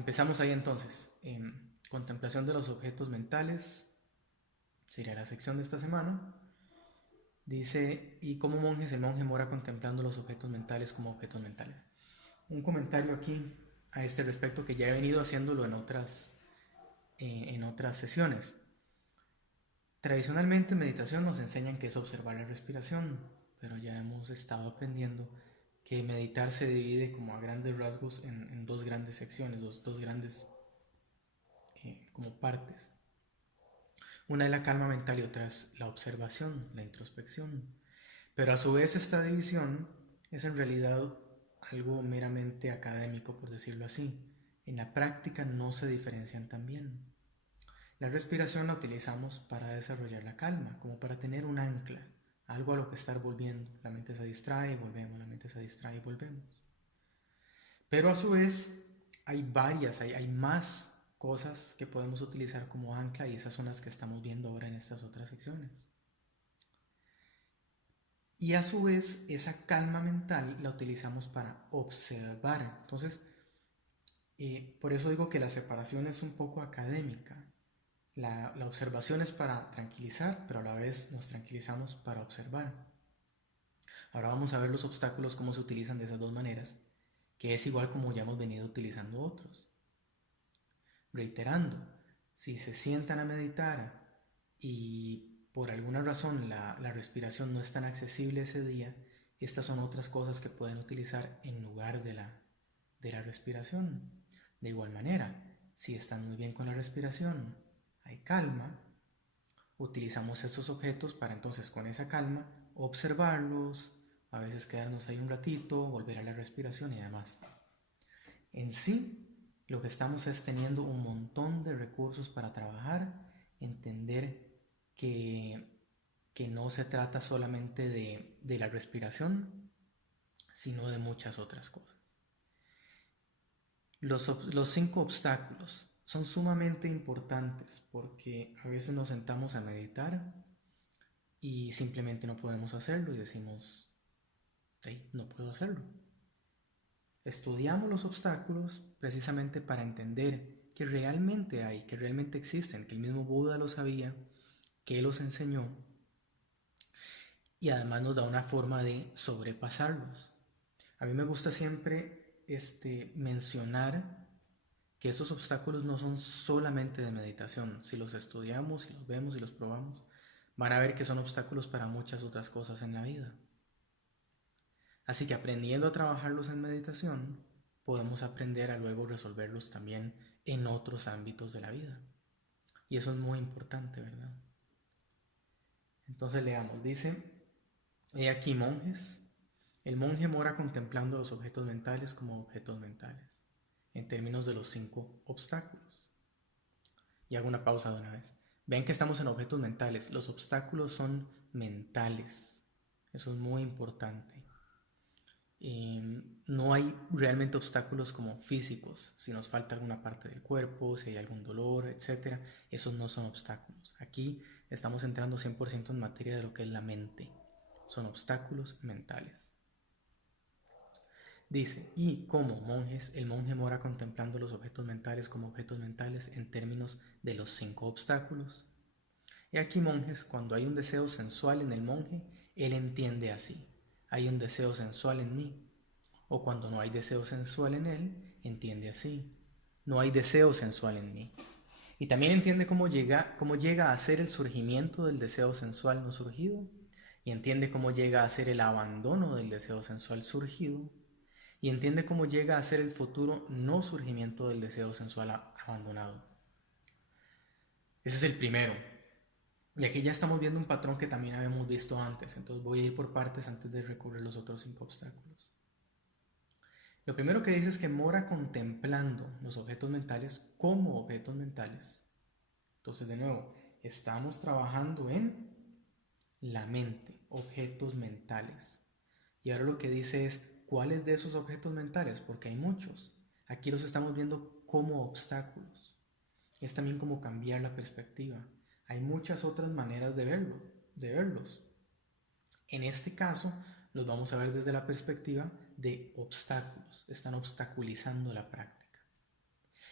Empezamos ahí entonces. Contemplación de los objetos mentales sería la sección de esta semana. Dice, ¿y cómo monjes el monje mora contemplando los objetos mentales como objetos mentales? Un comentario aquí a este respecto que ya he venido haciéndolo en otras sesiones. Tradicionalmente en meditación nos enseñan que es observar la respiración, pero ya hemos estado aprendiendo que meditar se divide como a grandes rasgos en dos grandes secciones, dos grandes como partes. Una es la calma mental y otra es la observación, la introspección. Pero a su vez esta división es en realidad algo meramente académico, por decirlo así. En la práctica no se diferencian tan bien. La respiración la utilizamos para desarrollar la calma, como para tener un ancla, algo a lo que estar volviendo. La mente se distrae, volvemos, la mente se distrae, volvemos. Pero a su vez hay más cosas que podemos utilizar como ancla y esas son las que estamos viendo ahora en estas otras secciones. Y a su vez esa calma mental la utilizamos para observar. Entonces, por eso digo que la separación es un poco académica. La observación es para tranquilizar, pero a la vez nos tranquilizamos para observar. Ahora vamos a ver los obstáculos, cómo se utilizan de esas dos maneras, que es igual como ya hemos venido utilizando otros. Reiterando, si se sientan a meditar y por alguna razón la respiración no es tan accesible ese día, estas son otras cosas que pueden utilizar en lugar de la respiración. De igual manera, si están muy bien con la respiración, hay calma, utilizamos estos objetos para entonces con esa calma observarlos, a veces quedarnos ahí un ratito, volver a la respiración y demás. En sí, lo que estamos es teniendo un montón de recursos para trabajar, entender que, que no se trata solamente de la respiración, sino de muchas otras cosas. Los 5 obstáculos son sumamente importantes porque a veces nos sentamos a meditar y simplemente no podemos hacerlo y decimos, hey, no puedo hacerlo. Estudiamos los obstáculos precisamente para entender que realmente hay, que realmente existen, que el mismo Buda lo sabía, que él los enseñó y además nos da una forma de sobrepasarlos. A mí me gusta siempre mencionar que esos obstáculos no son solamente de meditación. Si los estudiamos, si los vemos, si los probamos, van a ver que son obstáculos para muchas otras cosas en la vida. Así que aprendiendo a trabajarlos en meditación, podemos aprender a luego resolverlos también en otros ámbitos de la vida. Y eso es muy importante, ¿verdad? Entonces leamos, dice, he aquí monjes, el monje mora contemplando los objetos mentales como objetos mentales, en términos de los 5 obstáculos. Y hago una pausa de una vez. Ven que estamos en objetos mentales, los obstáculos son mentales, eso es muy importante. No hay realmente obstáculos como físicos, si nos falta alguna parte del cuerpo, si hay algún dolor, etc. Esos no son obstáculos. Aquí estamos entrando 100% en materia de lo que es la mente. Son obstáculos mentales. Dice, y como monjes, el monje mora contemplando los objetos mentales como objetos mentales en términos de los 5 obstáculos. Y aquí monjes, cuando hay un deseo sensual en el monje, él entiende así. Hay un deseo sensual en mí. O cuando no hay deseo sensual en él, entiende así. No hay deseo sensual en mí. Y también entiende cómo llega a ser el surgimiento del deseo sensual no surgido. Y entiende cómo llega a ser el abandono del deseo sensual surgido. Y entiende cómo llega a ser el futuro no surgimiento del deseo sensual abandonado. Ese es el primero. Y aquí ya estamos viendo un patrón que también habíamos visto antes. Entonces voy a ir por partes antes de recorrer los otros 5 obstáculos. Lo primero que dice es que mora contemplando los objetos mentales como objetos mentales. Entonces, de nuevo, estamos trabajando en la mente, objetos mentales. Y ahora lo que dice es, ¿cuáles de esos objetos mentales? Porque hay muchos. Aquí los estamos viendo como obstáculos. Es también como cambiar la perspectiva. Hay muchas otras maneras de verlos. En este caso, los vamos a ver desde la perspectiva de obstáculos. Están obstaculizando la práctica.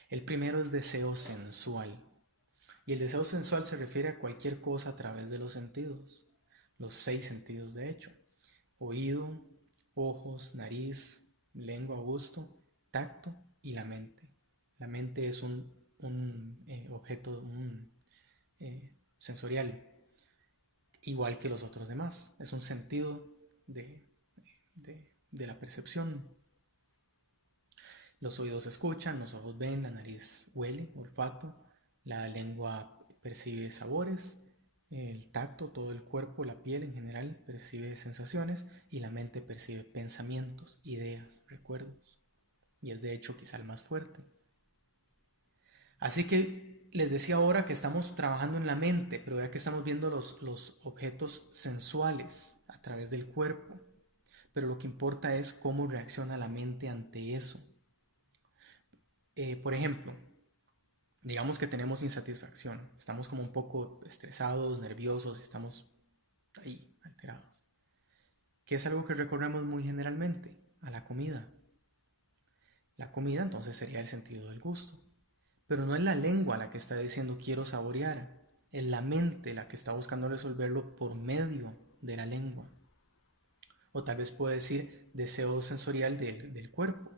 El primero es deseo sensual. Y el deseo sensual se refiere a cualquier cosa a través de los sentidos. Los 6 sentidos, de hecho. Oído, ojos, nariz, lengua, gusto, tacto y la mente. La mente es un objeto sensorial, igual que los otros demás. Es un sentido de la percepción. Los oídos escuchan, los ojos ven, la nariz huele, olfato, la lengua percibe sabores, el tacto, todo el cuerpo, la piel en general percibe sensaciones y la mente percibe pensamientos, ideas, recuerdos. Y es de hecho quizá el más fuerte. Así que les decía ahora que estamos trabajando en la mente, pero ya que estamos viendo los objetos sensuales a través del cuerpo, pero lo que importa es cómo reacciona la mente ante eso. Por ejemplo, digamos que tenemos insatisfacción, estamos como un poco estresados, nerviosos, estamos ahí alterados. ¿Qué es algo que recorremos muy generalmente? A la comida. La comida entonces sería el sentido del gusto. Pero no es la lengua la que está diciendo quiero saborear, es la mente la que está buscando resolverlo por medio de la lengua. O tal vez puede decir deseo sensorial del cuerpo.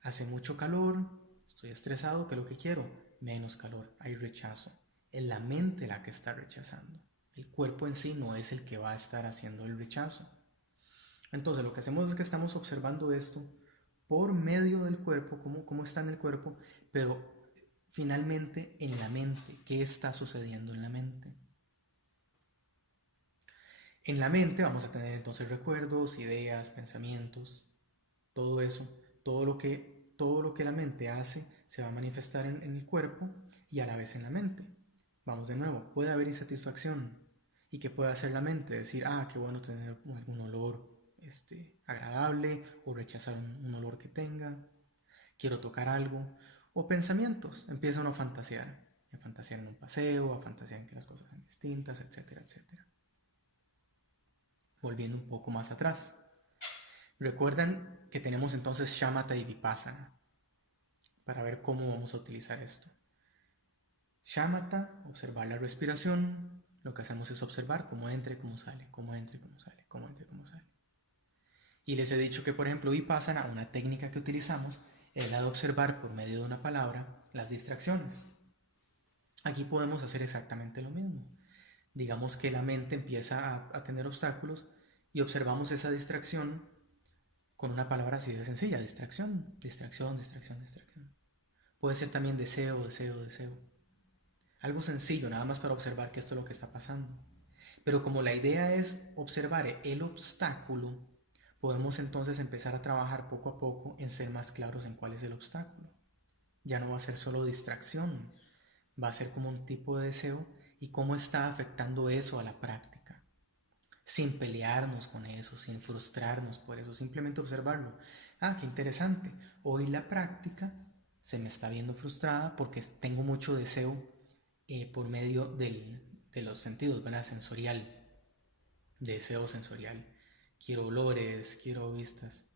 Hace mucho calor, estoy estresado, ¿qué es lo que quiero? Menos calor, hay rechazo. Es la mente la que está rechazando. El cuerpo en sí no es el que va a estar haciendo el rechazo. Entonces lo que hacemos es que estamos observando esto por medio del cuerpo, cómo está en el cuerpo, pero finalmente en la mente. ¿Qué está sucediendo en la mente? En la mente vamos a tener entonces recuerdos, ideas, pensamientos, todo eso, todo lo que la mente hace se va a manifestar en el cuerpo y a la vez en la mente. Vamos de nuevo, puede haber insatisfacción. ¿Y qué puede hacer la mente? Decir, qué bueno tener algún olor agradable o rechazar un olor que tenga. Quiero tocar algo. O pensamientos, empieza uno a fantasear en un paseo, a fantasear en que las cosas son distintas, etcétera, etcétera. Volviendo un poco más atrás. Recuerdan que tenemos entonces shamatha y vipassana para ver cómo vamos a utilizar esto. Shamatha, observar la respiración. Lo que hacemos es observar cómo entra y cómo sale, cómo entra y cómo sale, cómo entra y cómo sale. Y les he dicho que, por ejemplo, vipassana, una técnica que utilizamos, es la de observar por medio de una palabra las distracciones. Aquí podemos hacer exactamente lo mismo. Digamos que la mente empieza a tener obstáculos y observamos esa distracción con una palabra así de sencilla: distracción, distracción, distracción, distracción. Puede ser también deseo, deseo, deseo. Algo sencillo, nada más para observar que esto es lo que está pasando. Pero como la idea es observar el obstáculo, podemos entonces empezar a trabajar poco a poco en ser más claros en cuál es el obstáculo. Ya no va a ser solo distracción, va a ser como un tipo de deseo y cómo está afectando eso a la práctica. Sin pelearnos con eso, sin frustrarnos por eso, simplemente observarlo. Qué interesante, hoy la práctica se me está viendo frustrada porque tengo mucho deseo por medio de los sentidos, ¿verdad? Sensorial, deseo sensorial. Quiero olores, quiero vistas.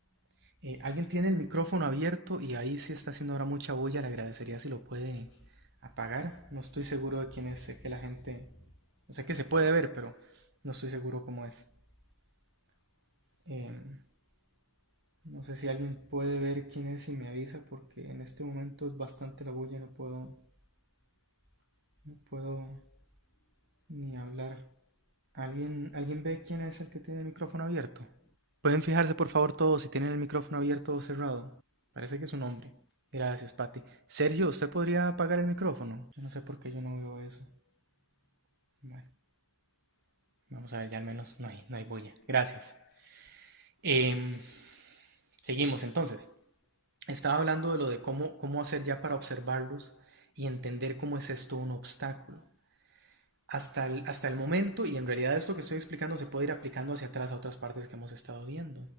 Alguien tiene el micrófono abierto y ahí sí está haciendo ahora mucha bulla. Le agradecería si lo puede apagar. No estoy seguro de quién es. Sé que la gente... No sé que se puede ver, pero no estoy seguro cómo es. No sé si alguien puede ver quién es y me avisa, porque en este momento es bastante la bulla. No puedo ni hablar. ¿Alguien ve quién es el que tiene el micrófono abierto? Pueden fijarse por favor todos si tienen el micrófono abierto o cerrado. Parece que es un hombre. Gracias, Patti. Sergio, ¿usted podría apagar el micrófono? Yo no sé por qué yo no veo eso. Bueno. Vamos a ver, ya al menos no hay bulla. Gracias. Seguimos entonces. Estaba hablando de lo de cómo hacer ya para observarlos y entender cómo es esto un obstáculo. Hasta el momento, y en realidad esto que estoy explicando se puede ir aplicando hacia atrás a otras partes que hemos estado viendo.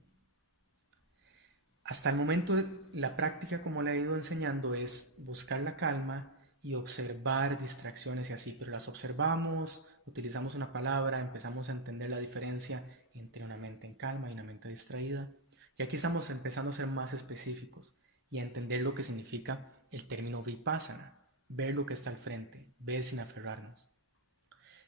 Hasta el momento la práctica, como le he ido enseñando, es buscar la calma y observar distracciones y así, pero las observamos, utilizamos una palabra, empezamos a entender la diferencia entre una mente en calma y una mente distraída. Y aquí estamos empezando a ser más específicos. y a entender lo que significa el término vipassana, ver lo que está al frente, ver sin aferrarnos.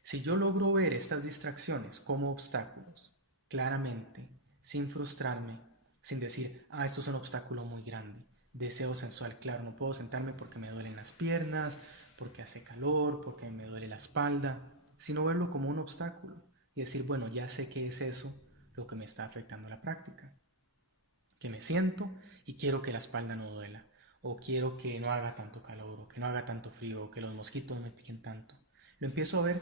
Si yo logro ver estas distracciones como obstáculos, claramente, sin frustrarme, sin decir, esto es un obstáculo muy grande, deseo sensual, claro, no puedo sentarme porque me duelen las piernas, porque hace calor, porque me duele la espalda, sino verlo como un obstáculo y decir, bueno, ya sé que es eso lo que me está afectando la práctica. Que me siento y quiero que la espalda no duela, o quiero que no haga tanto calor, o que no haga tanto frío, o que los mosquitos no me piquen tanto. Lo empiezo a ver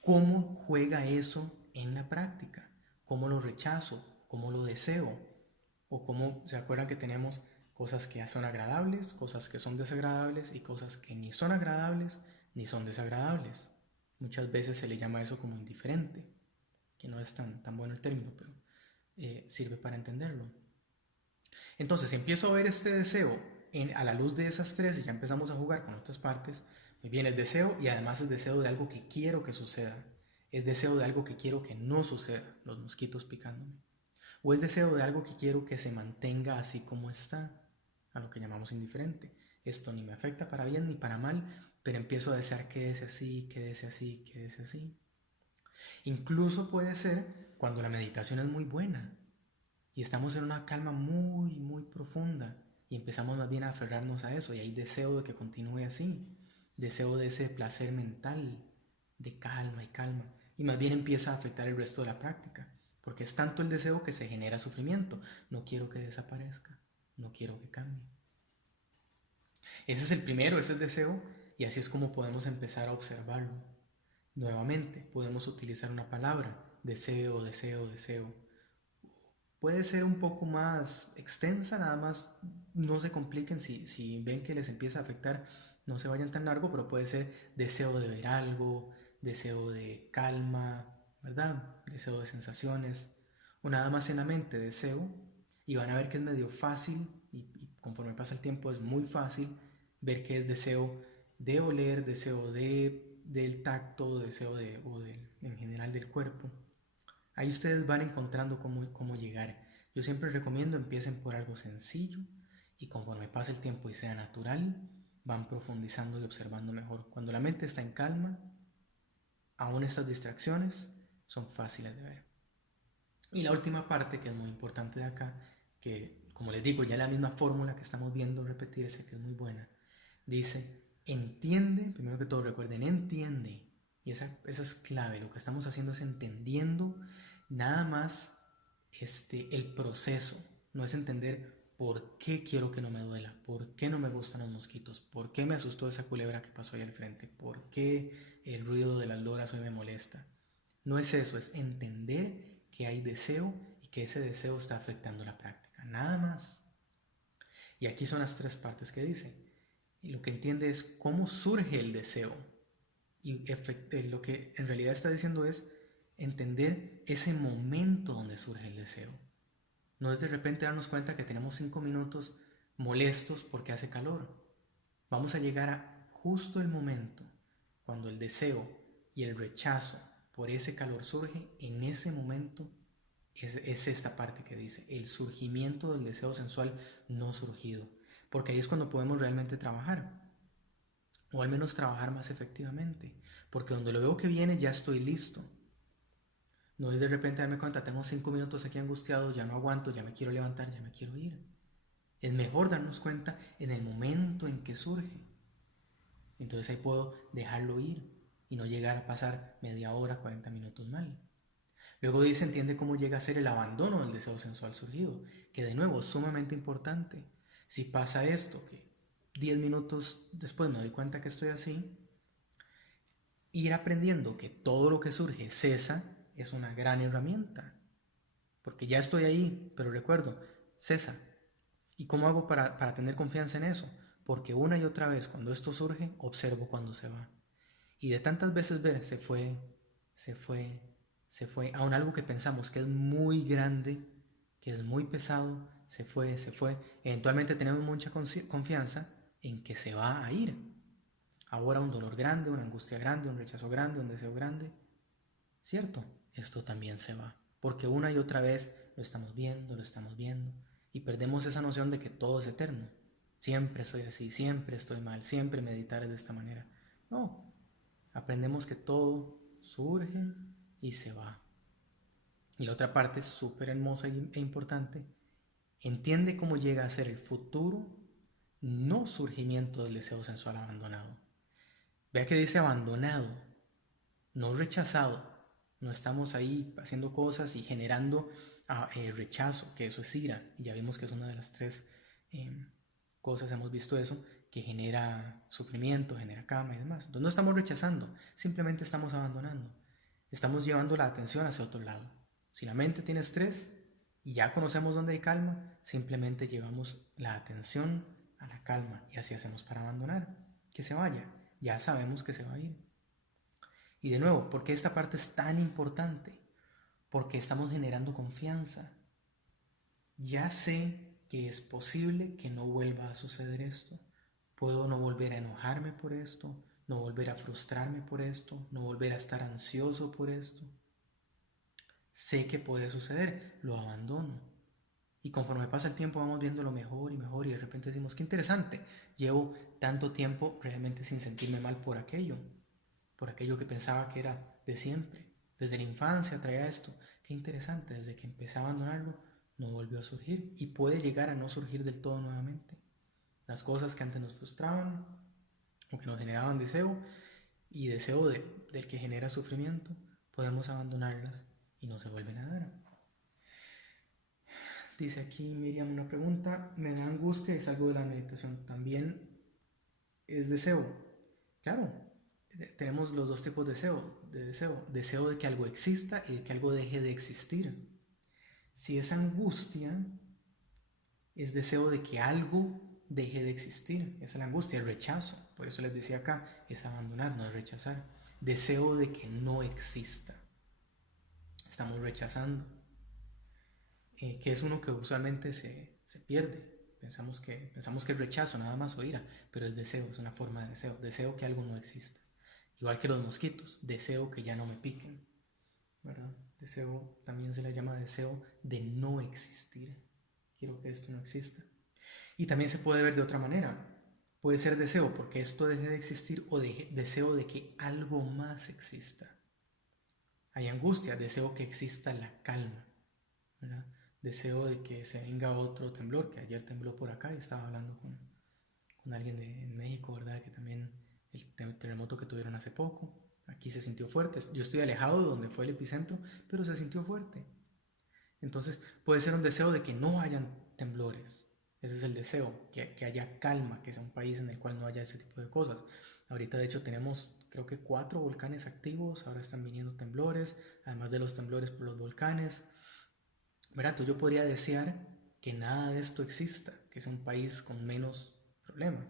cómo juega eso en la práctica, cómo lo rechazo, cómo lo deseo, o cómo se acuerdan que tenemos cosas que son agradables, cosas que son desagradables y cosas que ni son agradables ni son desagradables. Muchas veces se le llama eso como indiferente, que no es tan bueno el término, pero sirve para entenderlo. Entonces, si empiezo a ver este deseo a la luz de esas tres y ya empezamos a jugar con otras partes, muy bien, es deseo y además es deseo de algo que quiero que suceda. Es deseo de algo que quiero que no suceda, los mosquitos picándome. O es deseo de algo que quiero que se mantenga así como está, a lo que llamamos indiferente. Esto ni me afecta para bien ni para mal, pero empiezo a desear que quede así, quede así, quede así. Incluso puede ser cuando la meditación es muy buena y estamos en una calma muy, muy profunda y empezamos más bien a aferrarnos a eso y hay deseo de que continúe así, deseo de ese placer mental, de calma y calma, y más bien empieza a afectar el resto de la práctica, porque es tanto el deseo que se genera sufrimiento. No quiero que desaparezca, no quiero que cambie. Ese es el primero, ese es el deseo, y así es como podemos empezar a observarlo. Nuevamente, podemos utilizar una palabra, deseo, deseo, deseo. Puede ser un poco más extensa, nada más no se compliquen si ven que les empieza a afectar, no se vayan tan largo, pero puede ser deseo de ver algo, deseo de calma, ¿verdad? Deseo de sensaciones, o nada más en la mente, deseo, y van a ver que es medio fácil, y conforme pasa el tiempo es muy fácil ver que es deseo de oler, deseo del tacto, deseo en general del cuerpo. Ahí ustedes van encontrando cómo llegar. Yo siempre recomiendo empiecen por algo sencillo y conforme pase el tiempo y sea natural, van profundizando y observando mejor. Cuando la mente está en calma, aún estas distracciones son fáciles de ver. Y la última parte, que es muy importante de acá, que como les digo, ya la misma fórmula que estamos viendo repetirse, que es muy buena, dice, entiende, primero que todo recuerden, entiende. Y esa es clave, lo que estamos haciendo es entendiendo nada más el proceso, no es entender por qué quiero que no me duela, por qué no me gustan los mosquitos, por qué me asustó esa culebra que pasó ahí al frente, por qué el ruido de las loras hoy me molesta. No es eso, es entender que hay deseo y que ese deseo está afectando la práctica, nada más. Y aquí son las tres partes que dice. Y lo que entiende es cómo surge el deseo. Y lo que en realidad está diciendo es entender ese momento donde surge el deseo. No es de repente darnos cuenta que tenemos 5 minutos molestos porque hace calor. Vamos a llegar a justo el momento cuando el deseo y el rechazo por ese calor surge. En ese momento es esta parte que dice el surgimiento del deseo sensual no surgido, porque ahí es cuando podemos realmente trabajar, o al menos trabajar más efectivamente, porque donde lo veo que viene ya estoy listo. No es de repente darme cuenta, tengo 5 minutos aquí angustiado, ya no aguanto, ya me quiero levantar, ya me quiero ir. Es mejor darnos cuenta en el momento en que surge. Entonces ahí puedo dejarlo ir y no llegar a pasar media hora, 40 minutos mal. Luego dice, entiende cómo llega a ser el abandono del deseo sensual surgido, que de nuevo es sumamente importante. Si pasa esto, que 10 minutos después me doy cuenta que estoy así, ir aprendiendo que todo lo que surge cesa es una gran herramienta, porque ya estoy ahí, pero recuerdo, cesa. ¿Y cómo hago para tener confianza en eso? Porque una y otra vez cuando esto surge, observo cuando se va. Y de tantas veces ver, se fue, se fue, se fue, aún algo que pensamos que es muy grande, que es muy pesado, se fue, se fue. Eventualmente tenemos mucha confianza en que se va a ir. Ahora un dolor grande, una angustia grande, un rechazo grande, un deseo grande. ¿Cierto? Esto también se va. Porque una y otra vez lo estamos viendo y perdemos esa noción de que todo es eterno. siempre soy así, siempre estoy mal, siempre meditar es de esta manera. No, aprendemos que todo surge y se va. Y la otra parte súper hermosa e importante, entiende cómo llega a ser el futuro, no surgimiento del deseo sensual abandonado. Vea que dice abandonado, no rechazado. No estamos ahí haciendo cosas y generando rechazo, que eso es ira. Y ya vimos que es una de las tres cosas, hemos visto eso, que genera sufrimiento, genera cama y demás. Entonces no estamos rechazando, simplemente estamos abandonando. Estamos llevando la atención hacia otro lado. Si la mente tiene estrés y ya conocemos dónde hay calma, simplemente llevamos la atención a la calma y así hacemos para abandonar. Que se vaya, ya sabemos que se va a ir. Y de nuevo, ¿por qué esta parte es tan importante? Porque estamos generando confianza. Ya sé que es posible que no vuelva a suceder esto. Puedo no volver a enojarme por esto, no volver a frustrarme por esto, no volver a estar ansioso por esto. Sé que puede suceder, lo abandono. Y conforme pasa el tiempo vamos viendo lo mejor y mejor y de repente decimos, qué interesante, llevo tanto tiempo realmente sin sentirme mal por aquello que pensaba que era de siempre. Desde la infancia traía esto. Qué interesante, desde que empecé a abandonarlo, no volvió a surgir y puede llegar a no surgir del todo nuevamente. Las cosas que antes nos frustraban o que nos generaban deseo y deseo del que genera sufrimiento, podemos abandonarlas y no se vuelven a dar. Dice aquí Miriam una pregunta, me da angustia y salgo de la meditación. ¿También es deseo? Claro, tenemos los dos tipos de deseo de que algo exista y de que algo deje de existir. Si es angustia, es deseo de que algo deje de existir. Esa es la angustia, el rechazo. Por eso les decía acá, es abandonar, no es rechazar. Deseo de que no exista. Estamos rechazando. Que es uno que usualmente se pierde. Pensamos que es rechazo nada más o ira, pero es deseo, es una forma de deseo. Deseo que algo no exista. Igual que los mosquitos, deseo que ya no me piquen, ¿verdad? Deseo también se le llama deseo de no existir. Quiero que esto no exista. Y también se puede ver de otra manera. Puede ser deseo porque esto deje de existir o deseo de que algo más exista. Hay angustia, deseo que exista la calma, ¿verdad? Deseo de que se venga otro temblor, que ayer tembló por acá y estaba hablando con alguien en México, ¿verdad? Que también el terremoto que tuvieron hace poco, aquí se sintió fuerte. Yo estoy alejado de donde fue el epicentro, pero se sintió fuerte. Entonces puede ser un deseo de que no hayan temblores. Ese es el deseo, que haya calma, que sea un país en el cual no haya ese tipo de cosas. Ahorita de hecho tenemos creo que 4 volcanes activos, ahora están viniendo temblores, además de los temblores por los volcanes. ¿Verdad? Entonces yo podría desear que nada de esto exista, que sea un país con menos problemas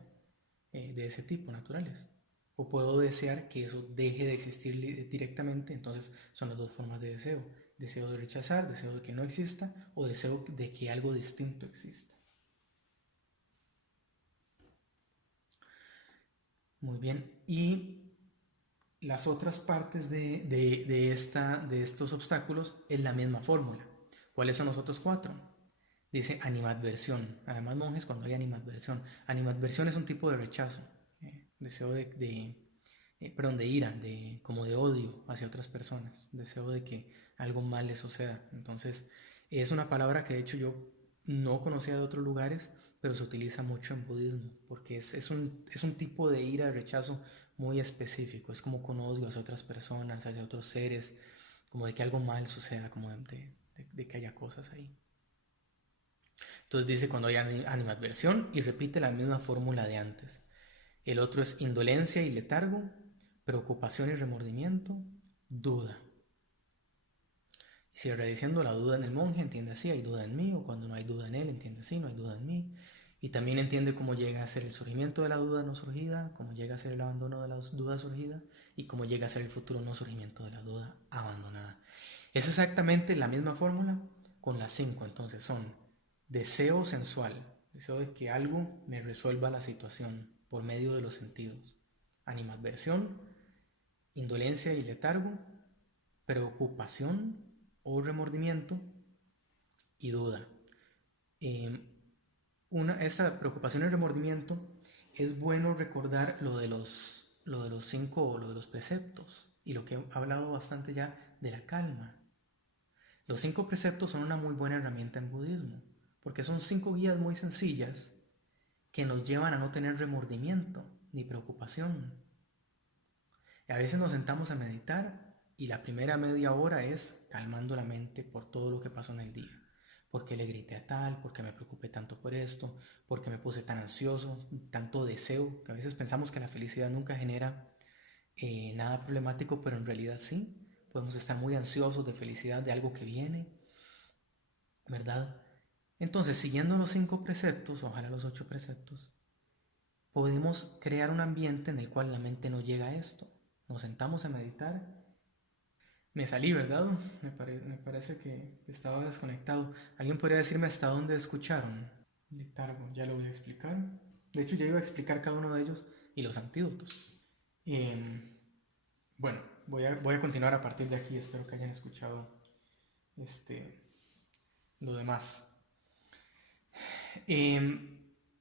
de ese tipo naturales. O puedo desear que eso deje de existir directamente, entonces son las dos formas de deseo. Deseo de rechazar, deseo de que no exista o deseo de que algo distinto exista. Muy bien, y las otras partes de estos obstáculos es la misma fórmula. ¿Cuáles son los otros 4? Dice animadversión. Además, monjes, cuando hay animadversión. Animadversión es un tipo de rechazo, deseo de ira, como de odio hacia otras personas, deseo de que algo mal les suceda. Entonces, es una palabra que de hecho yo no conocía de otros lugares, pero se utiliza mucho en budismo, porque es un tipo de ira, de rechazo muy específico, es como con odio hacia otras personas, hacia otros seres, como de que algo mal suceda, como de que haya cosas ahí. Entonces dice cuando hay animadversión y repite la misma fórmula de antes. El otro es indolencia y letargo, preocupación y remordimiento, duda. Y cierra diciendo la duda en el monje, entiende así, hay duda en mí, o cuando no hay duda en él, entiende así, no hay duda en mí. Y también entiende cómo llega a ser el surgimiento de la duda no surgida, cómo llega a ser el abandono de la duda surgida y cómo llega a ser el futuro no surgimiento de la duda abandonada. Es exactamente la misma fórmula con las 5, entonces son deseo sensual, deseo de que algo me resuelva la situación por medio de los sentidos, animadversión, indolencia y letargo, preocupación o remordimiento y duda. esa preocupación y remordimiento, es bueno recordar lo de los 5 o lo de los preceptos y lo que he hablado bastante ya de la calma. Los 5 preceptos son una muy buena herramienta en budismo, porque son 5 guías muy sencillas que nos llevan a no tener remordimiento ni preocupación. Y a veces nos sentamos a meditar y la primera media hora es calmando la mente por todo lo que pasó en el día. ¿Por qué le grité a tal? ¿Por qué me preocupé tanto por esto? ¿Por qué me puse tan ansioso? Tanto deseo, que a veces pensamos que la felicidad nunca genera nada problemático, pero en realidad sí. Podemos estar muy ansiosos de felicidad de algo que viene, ¿verdad? Entonces, siguiendo los 5 preceptos, ojalá los 8 preceptos, podemos crear un ambiente en el cual la mente no llega a esto. Nos sentamos a meditar. Me salí, ¿verdad? Me parece que estaba desconectado. ¿Alguien podría decirme hasta dónde escucharon? Letargo, ya lo voy a explicar. De hecho, ya iba a explicar cada uno de ellos y los antídotos. Bueno, voy a continuar a partir de aquí. Espero que hayan escuchado lo demás.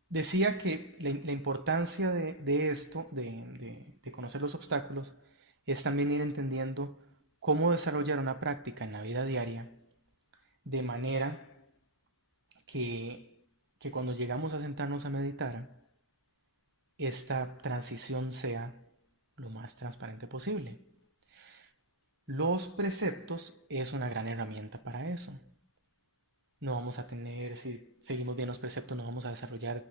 Decía que la importancia de esto, de conocer los obstáculos, es también ir entendiendo cómo desarrollar una práctica en la vida diaria de manera que cuando llegamos a sentarnos a meditar, esta transición sea lo más transparente posible. Los preceptos es una gran herramienta para eso. No vamos a tener, si seguimos bien los preceptos, no vamos a desarrollar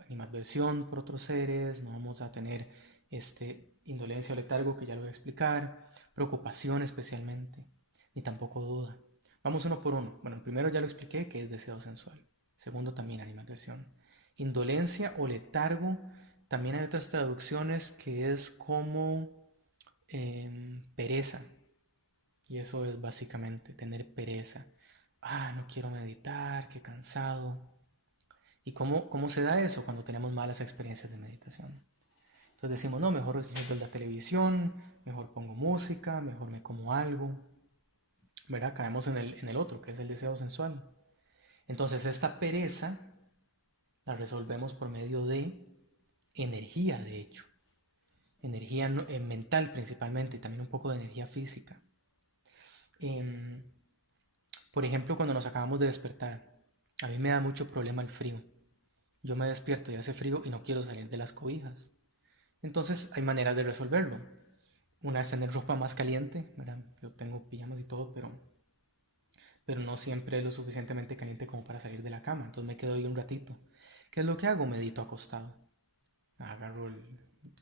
animadversión por otros seres, no vamos a tener indolencia o letargo, que ya lo voy a explicar, preocupación especialmente, ni tampoco duda. Vamos uno por uno. Bueno, el primero ya lo expliqué, que es deseo sensual. Segundo, también animadversión. Indolencia o letargo, también hay otras traducciones que es como pereza. Y eso es básicamente tener pereza. No quiero meditar, qué cansado. ¿Y cómo se da eso? Cuando tenemos malas experiencias de meditación. Entonces decimos, no, mejor veo la televisión, mejor pongo música, mejor me como algo. ¿Verdad? Caemos en el otro, que es el deseo sensual. Entonces esta pereza la resolvemos por medio de energía, de hecho. Energía mental principalmente, y también un poco de energía física. Por ejemplo, cuando nos acabamos de despertar, a mí me da mucho problema el frío. Yo me despierto y hace frío y no quiero salir de las cobijas. Entonces hay maneras de resolverlo. Una es tener ropa más caliente, ¿verdad? Yo tengo pijamas y todo, pero no siempre es lo suficientemente caliente como para salir de la cama. Entonces me quedo ahí un ratito. ¿Qué es lo que hago? Medito acostado. Agarro el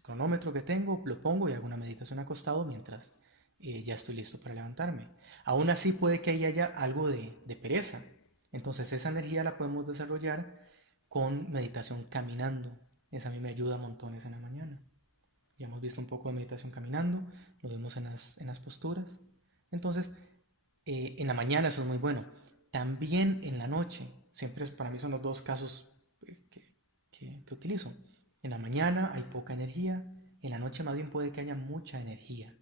cronómetro que tengo, lo pongo y hago una meditación acostado mientras ya estoy listo para levantarme. Aún así puede que ahí haya algo de pereza. Entonces esa energía la podemos desarrollar con meditación caminando. Esa a mí me ayuda montones en la mañana. Ya hemos visto un poco de meditación caminando, lo vemos en las posturas. Entonces, en la mañana eso es muy bueno. También en la noche, siempre para mí son los dos casos que utilizo. En la mañana hay poca energía, en la noche más bien puede que haya mucha energía.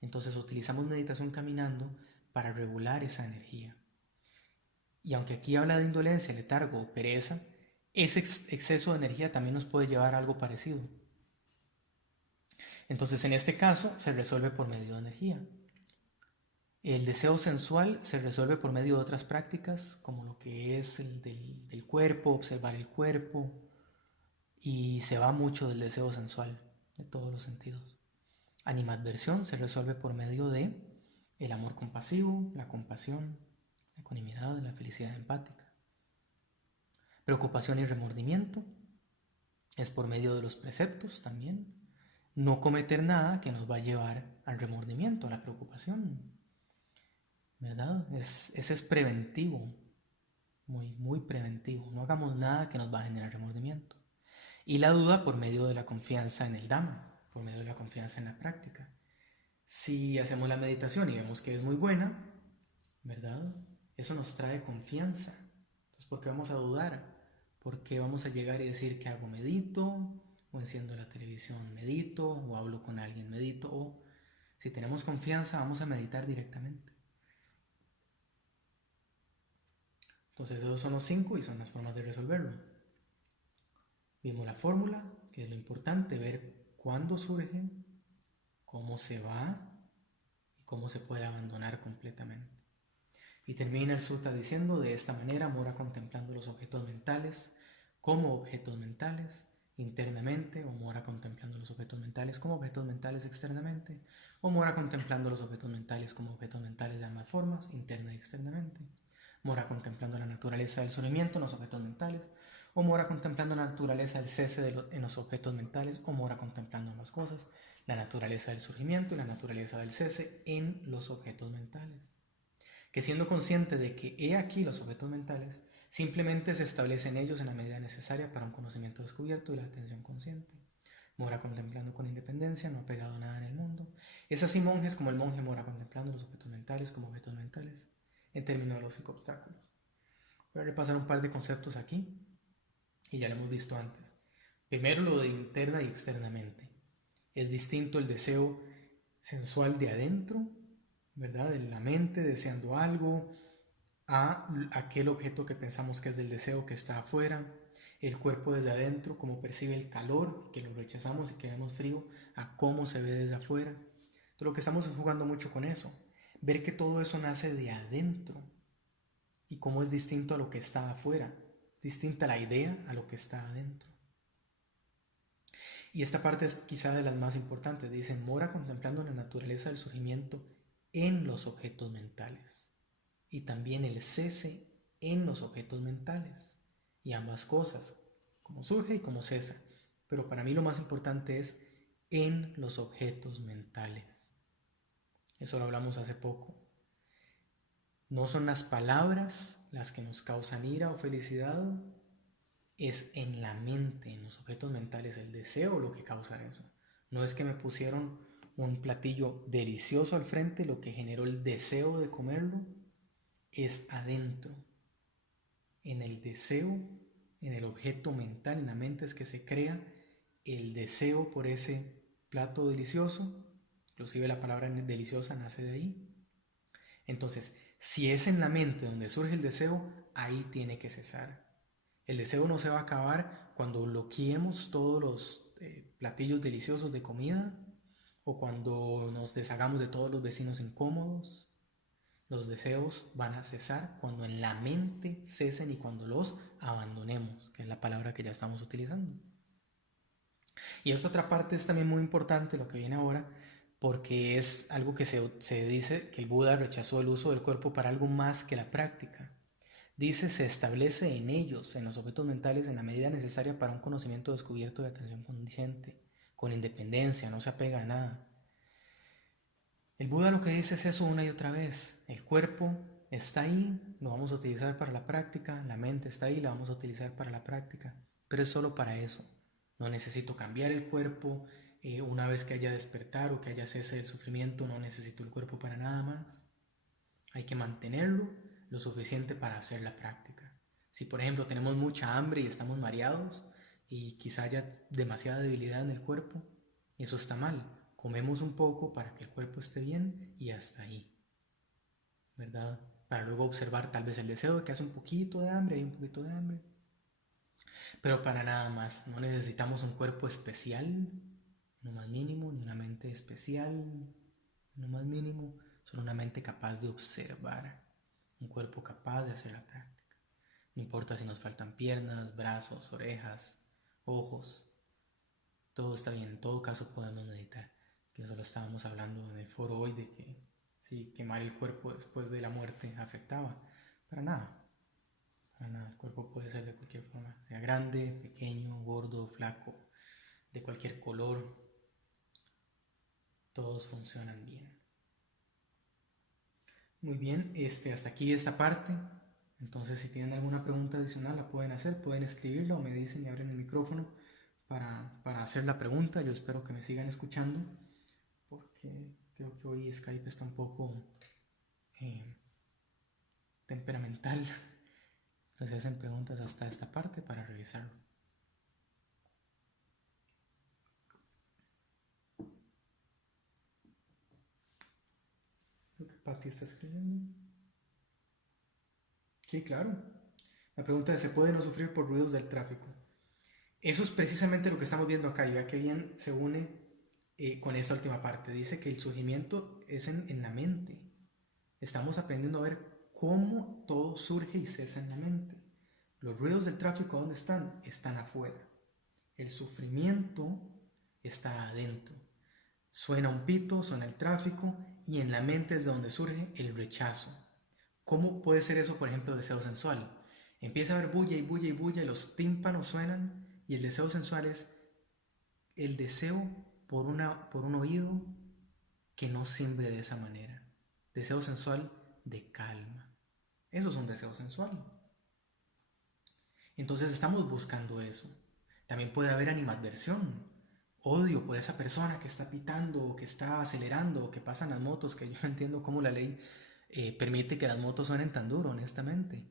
Entonces utilizamos meditación caminando para regular esa energía. Y aunque aquí habla de indolencia, letargo o pereza, ese exceso de energía también nos puede llevar a algo parecido. Entonces en este caso se resuelve por medio de energía. El deseo sensual se resuelve por medio de otras prácticas, como lo que es el del cuerpo, observar el cuerpo, y se va mucho del deseo sensual, de todos los sentidos. Animadversión se resuelve por medio de el amor compasivo, la compasión, la ecuanimidad, la felicidad empática. Preocupación y remordimiento es por medio de los preceptos también. No cometer nada que nos va a llevar al remordimiento, a la preocupación, ¿verdad? Ese es preventivo, muy, muy preventivo. No hagamos nada que nos va a generar remordimiento. Y la duda por medio de la confianza en el Dhamma, por medio de la confianza en la práctica. Si hacemos la meditación y vemos que es muy buena, ¿verdad? Eso nos trae confianza. Entonces, ¿por qué vamos a dudar? ¿Por qué vamos a llegar y decir que hago medito? O enciendo la televisión, medito, o hablo con alguien, medito, o si tenemos confianza, vamos a meditar directamente. Entonces esos son los 5 y son las formas de resolverlo. Vimos la fórmula, que es lo importante, ver cuándo surge, cómo se va y cómo se puede abandonar completamente. Y termina el sutta diciendo: de esta manera mora contemplando los objetos mentales como objetos mentales internamente, o mora contemplando los objetos mentales como objetos mentales externamente, o mora contemplando los objetos mentales como objetos mentales de ambas formas, interna y externamente. Mora contemplando la naturaleza del surgimiento en los objetos mentales, o mora contemplando la naturaleza del cese en los objetos mentales, o mora contemplando ambas cosas, la naturaleza del surgimiento y la naturaleza del cese en los objetos mentales. Que siendo consciente de que he aquí los objetos mentales, simplemente se establecen ellos en la medida necesaria para un conocimiento descubierto y la atención consciente. Mora contemplando con independencia, no apegado a nada en el mundo. Es así, monjes, como el monje mora contemplando los objetos mentales como objetos mentales, en términos de los 5 obstáculos. Voy a repasar un par de conceptos aquí, y ya lo hemos visto antes. Primero, lo de interna y externamente. Es distinto el deseo sensual de adentro, ¿verdad? De la mente deseando algo, a aquel objeto que pensamos que es del deseo que está afuera. El cuerpo desde adentro, cómo percibe el calor, que lo rechazamos y queremos frío, a cómo se ve desde afuera. Entonces, lo que estamos es jugando mucho con eso. Ver que todo eso nace de adentro y cómo es distinto a lo que está afuera. Distinta la idea a lo que está adentro. Y esta parte es quizá de las más importantes. Dicen: mora contemplando la naturaleza del surgimiento en los objetos mentales, y también el cese en los objetos mentales, y ambas cosas, cómo surge y cómo cesa. Pero para mí lo más importante es en los objetos mentales. Eso lo hablamos hace poco. No son las palabras las que nos causan ira o felicidad, es en la mente, en los objetos mentales, el deseo lo que causa eso. No es que me pusieron un platillo delicioso al frente, lo que generó el deseo de comerlo, es adentro. En el deseo, en el objeto mental, en la mente es que se crea el deseo por ese plato delicioso. Inclusive la palabra deliciosa nace de ahí. Entonces, si es en la mente donde surge el deseo, ahí tiene que cesar. El deseo no se va a acabar cuando bloqueemos todos los platillos deliciosos de comida, o cuando nos deshagamos de todos los vecinos incómodos. Los deseos van a cesar cuando en la mente cesen y cuando los abandonemos, que es la palabra que ya estamos utilizando. Y esta otra parte es también muy importante, lo que viene ahora, porque es algo que se dice que el Buda rechazó el uso del cuerpo para algo más que la práctica. Dice: se establece en ellos, en los objetos mentales, en la medida necesaria para un conocimiento descubierto de atención consciente, con independencia, no se apega a nada. El Buda lo que dice es eso una y otra vez. El cuerpo está ahí, lo vamos a utilizar para la práctica. La mente está ahí, la vamos a utilizar para la práctica. Pero es solo para eso. No necesito cambiar el cuerpo una vez que haya despertar o que haya cese del sufrimiento. No necesito el cuerpo para nada más. Hay que mantenerlo lo suficiente para hacer la práctica. Si por ejemplo tenemos mucha hambre y estamos mareados y quizá haya demasiada debilidad en el cuerpo, eso está mal. Comemos un poco para que el cuerpo esté bien y hasta ahí, ¿verdad? Para luego observar tal vez el deseo de que hace un poquito de hambre, hay un poquito de hambre. Pero para nada más, no necesitamos un cuerpo especial, no más mínimo, ni una mente especial, no más mínimo, solo una mente capaz de observar, un cuerpo capaz de hacer la práctica. No importa si nos faltan piernas, brazos, orejas, ojos, todo está bien, en todo caso podemos meditar. Que eso lo estábamos hablando en el foro hoy, de que si quemar el cuerpo después de la muerte afectaba. Para nada, el cuerpo puede ser de cualquier forma, sea grande, pequeño, gordo, flaco, de cualquier color, todos funcionan bien. Muy bien, hasta aquí esta parte. Entonces, si tienen alguna pregunta adicional la pueden hacer, pueden escribirla o me dicen y abren el micrófono para hacer la pregunta. Yo espero que me sigan escuchando, porque creo que hoy Skype está un poco temperamental. Pero se hacen preguntas hasta esta parte para revisarlo. Creo que Patti está escribiendo. Sí, claro. La pregunta es: ¿se puede no sufrir por ruidos del tráfico? Eso es precisamente lo que estamos viendo acá y vea que bien se une con esta última parte. Dice que el surgimiento es en la mente. Estamos aprendiendo a ver cómo todo surge y cesa en la mente. Los ruidos del tráfico, ¿dónde están? Están afuera. El sufrimiento está adentro. Suena un pito, suena el tráfico y en la mente es de donde surge el rechazo. ¿Cómo puede ser eso, por ejemplo, deseo sensual? Empieza a haber bulla y bulla y bulla y los tímpanos suenan y el deseo sensual es el deseo por un oído que no simbre de esa manera. Deseo sensual de calma. Eso es un deseo sensual. Entonces estamos buscando eso. También puede haber animadversión, odio por esa persona que está pitando o que está acelerando o que pasan las motos, que yo no entiendo cómo la ley permite que las motos suenen tan duro, honestamente.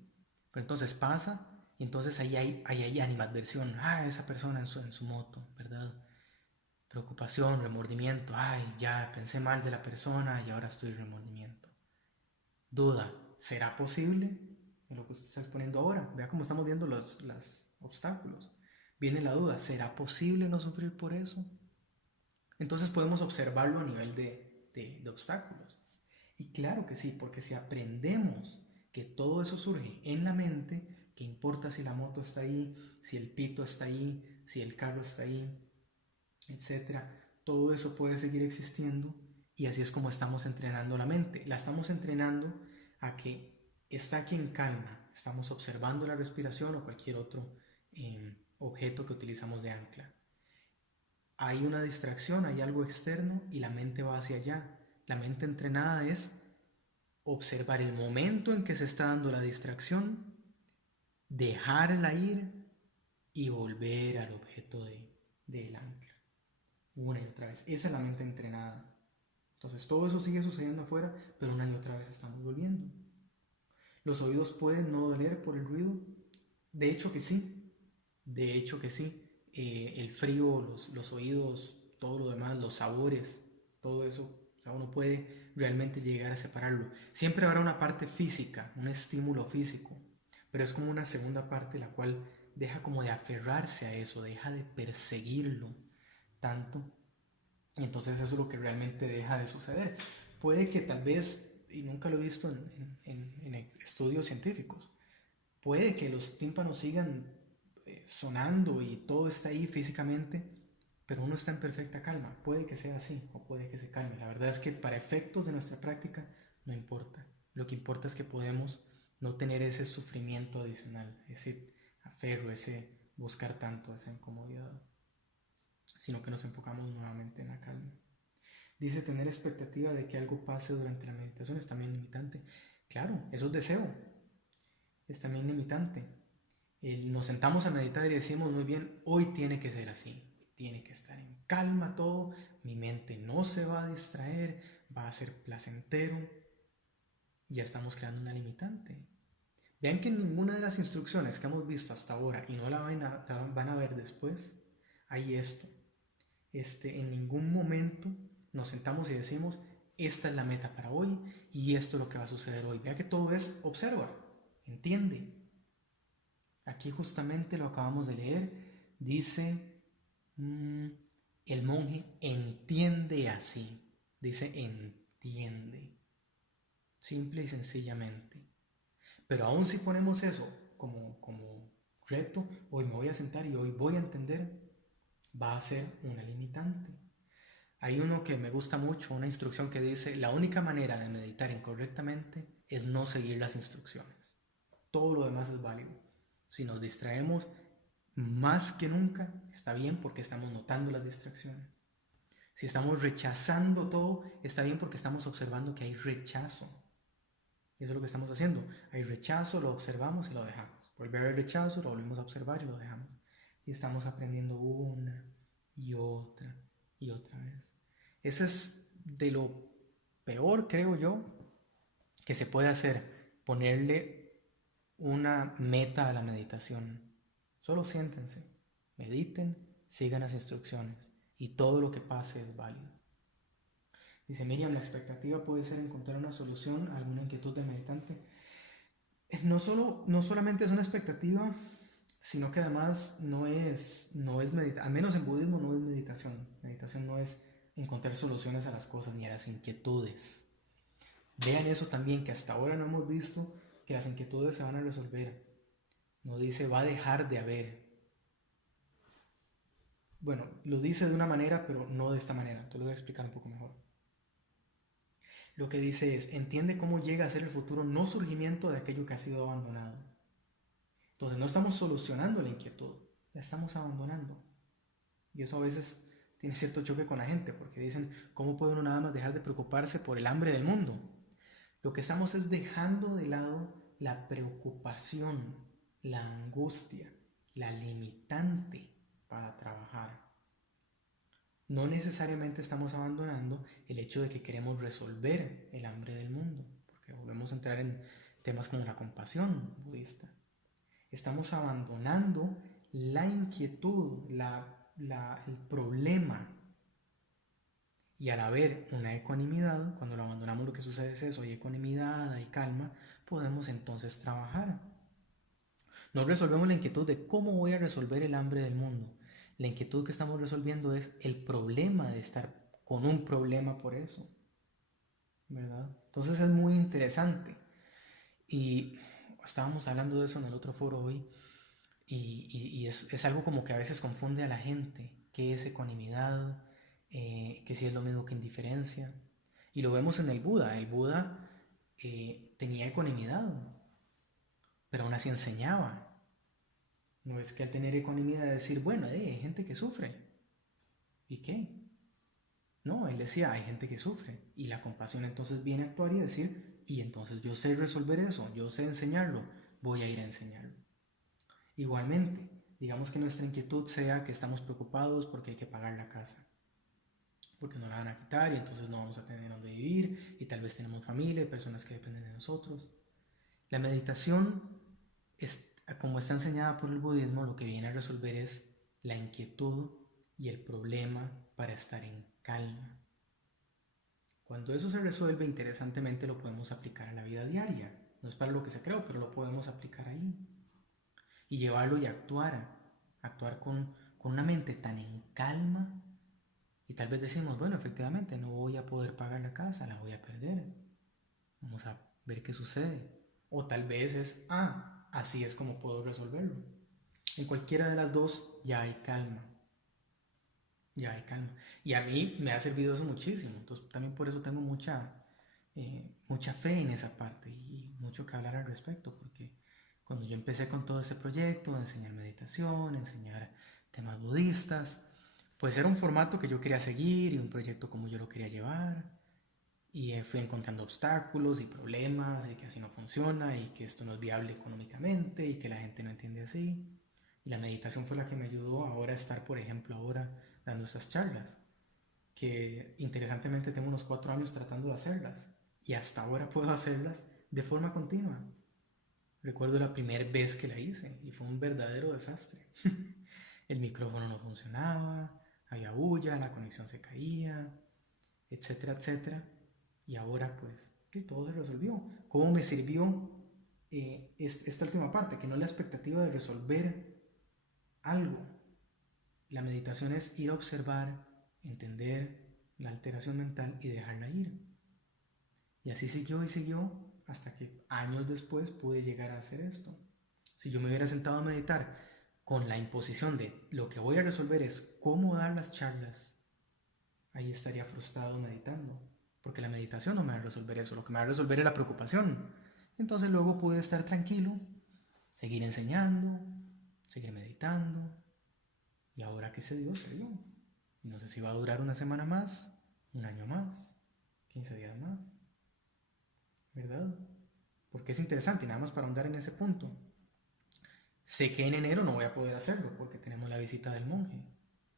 Pero entonces pasa y entonces ahí hay animadversión. Esa persona en su moto, ¿verdad? Preocupación, remordimiento. Ya pensé mal de la persona y ahora estoy remordimiento. Duda, ¿será posible? Lo que usted está exponiendo ahora. Vea cómo estamos viendo los obstáculos. Viene la duda, ¿será posible no sufrir por eso? Entonces podemos observarlo a nivel de obstáculos. Y claro que sí, porque si aprendemos que todo eso surge en la mente, ¿qué importa si la moto está ahí, si el pito está ahí, si el carro está ahí, etcétera? Todo eso puede seguir existiendo y así es como estamos entrenando la mente. La estamos entrenando a que está aquí en calma, estamos observando la respiración o cualquier otro objeto que utilizamos de ancla. Hay una distracción, hay algo externo y la mente va hacia allá. La mente entrenada es observar el momento en que se está dando la distracción, dejarla ir y volver al objeto del ancla. Una y otra vez. Esa es la mente entrenada. Entonces todo eso sigue sucediendo afuera, pero una y otra vez estamos volviendo. Los oídos pueden no doler por el ruido. De hecho que sí. De hecho que sí. El frío, los oídos, todo lo demás, los sabores, todo eso, o sea, uno puede realmente llegar a separarlo. Siempre habrá una parte física, un estímulo físico, pero es como una segunda parte la cual deja como de aferrarse a eso, deja de perseguirlo tanto. Entonces eso es lo que realmente deja de suceder. Puede que tal vez, y nunca lo he visto en estudios científicos, puede que los tímpanos sigan sonando y todo está ahí físicamente, pero uno está en perfecta calma. Puede que sea así o puede que se calme. La verdad es que para efectos de nuestra práctica no importa. Lo que importa es que podemos no tener ese sufrimiento adicional, ese aferro, ese buscar tanto, esa incomodidad, sino que nos enfocamos nuevamente en la calma. Dice, tener expectativa de que algo pase durante la meditación es también limitante. Claro, eso es deseo, es también limitante. Nos sentamos a meditar y decimos, muy bien, hoy tiene que ser así, tiene que estar en calma todo, mi mente no se va a distraer, va a ser placentero. Ya estamos creando una limitante. Vean que en ninguna de las instrucciones que hemos visto hasta ahora y no la van a ver después, hay esto. En ningún momento nos sentamos y decimos, esta es la meta para hoy y esto es lo que va a suceder hoy. Vea que todo es observa, entiende. Aquí justamente lo acabamos de leer, dice, el monje entiende así, dice entiende, simple y sencillamente. Pero aún si ponemos eso como reto, hoy me voy a sentar y hoy voy a entender, va a ser una limitante. Hay uno que me gusta mucho, una instrucción que dice, la única manera de meditar incorrectamente es no seguir las instrucciones. Todo lo demás es válido. Si nos distraemos más que nunca, está bien porque estamos notando las distracciones. Si estamos rechazando todo, está bien porque estamos observando que hay rechazo. Y eso es lo que estamos haciendo. Hay rechazo, lo observamos y lo dejamos. Vuelve a haber rechazo, lo volvemos a observar y lo dejamos. Y estamos aprendiendo una y otra vez. Eso es de lo peor, creo yo, que se puede hacer. Ponerle una meta a la meditación. Solo siéntense, mediten, sigan las instrucciones y todo lo que pase es válido. Dice Miriam, la expectativa puede ser encontrar una solución a alguna inquietud del meditante. No solamente es una expectativa sino que además no es meditación, al menos en budismo no es meditación. Meditación no es encontrar soluciones a las cosas ni a las inquietudes. Vean eso también, que hasta ahora no hemos visto que las inquietudes se van a resolver. No dice va a dejar de haber. Bueno, lo dice de una manera, pero no de esta manera. Te lo voy a explicar un poco mejor. Lo que dice es, entiende cómo llega a ser el futuro no surgimiento de aquello que ha sido abandonado. Entonces no estamos solucionando la inquietud, la estamos abandonando. Y eso a veces tiene cierto choque con la gente, porque dicen, ¿cómo puede uno nada más dejar de preocuparse por el hambre del mundo? Lo que estamos es dejando de lado la preocupación, la angustia, la limitante para trabajar. No necesariamente estamos abandonando el hecho de que queremos resolver el hambre del mundo, porque volvemos a entrar en temas como la compasión budista. Estamos abandonando la inquietud, el problema. Y al haber una ecuanimidad, cuando lo abandonamos lo que sucede es eso, hay ecuanimidad, hay calma, podemos entonces trabajar. No resolvemos la inquietud de cómo voy a resolver el hambre del mundo. La inquietud que estamos resolviendo es el problema de estar con un problema por eso, ¿verdad? Entonces es muy interesante. Y estábamos hablando de eso en el otro foro hoy. Y es algo como que a veces confunde a la gente. ¿Qué es ecuanimidad? Que si es lo mismo que indiferencia. Y lo vemos en el Buda. El Buda tenía ecuanimidad, pero aún así enseñaba. No es que al tener ecuanimidad decir, bueno, hay gente que sufre. ¿Y qué? No, él decía, hay gente que sufre. Y la compasión entonces viene a actuar y decir, y entonces yo sé resolver eso, yo sé enseñarlo, voy a ir a enseñarlo. Igualmente, digamos que nuestra inquietud sea que estamos preocupados porque hay que pagar la casa, porque nos la van a quitar y entonces no vamos a tener donde vivir y tal vez tenemos familia y personas que dependen de nosotros. La meditación, como está enseñada por el budismo, lo que viene a resolver es la inquietud y el problema para estar en calma. Cuando eso se resuelve, interesantemente lo podemos aplicar a la vida diaria. No es para lo que se creó, pero lo podemos aplicar ahí. Y llevarlo y actuar con una mente tan en calma. Y tal vez decimos, bueno, efectivamente no voy a poder pagar la casa, la voy a perder. Vamos a ver qué sucede. O tal vez es, así es como puedo resolverlo. En cualquiera de las dos ya hay calma. Ya hay calma. Y a mí me ha servido eso muchísimo. Entonces también por eso tengo mucha fe en esa parte y mucho que hablar al respecto. Porque cuando yo empecé con todo ese proyecto de enseñar meditación, enseñar temas budistas, pues era un formato que yo quería seguir y un proyecto como yo lo quería llevar. Y fui encontrando obstáculos y problemas y que así no funciona y que esto no es viable económicamente y que la gente no entiende así. Y la meditación fue la que me ayudó ahora a estar, por ejemplo, ahora dando estas charlas, que interesantemente tengo unos 4 años tratando de hacerlas y hasta ahora puedo hacerlas de forma continua. Recuerdo la primera vez que la hice y fue un verdadero desastre. El micrófono no funcionaba, había bulla, la conexión se caía, etcétera, etcétera. Y ahora pues que todo se resolvió. ¿Cómo me sirvió esta última parte? Que no es la expectativa de resolver algo. La meditación es ir a observar, entender la alteración mental y dejarla ir. Y así siguió y siguió hasta que años después pude llegar a hacer esto. Si yo me hubiera sentado a meditar con la imposición de lo que voy a resolver es cómo dar las charlas, ahí estaría frustrado meditando. Porque la meditación no me va a resolver eso, lo que me va a resolver es la preocupación. Entonces luego pude estar tranquilo, seguir enseñando, seguir meditando. Y ahora que se dio, se dio. Y no sé si va a durar una semana más, un año más, 15 días más. ¿Verdad? Porque es interesante, y nada más para ahondar en ese punto. Sé que en enero no voy a poder hacerlo porque tenemos la visita del monje.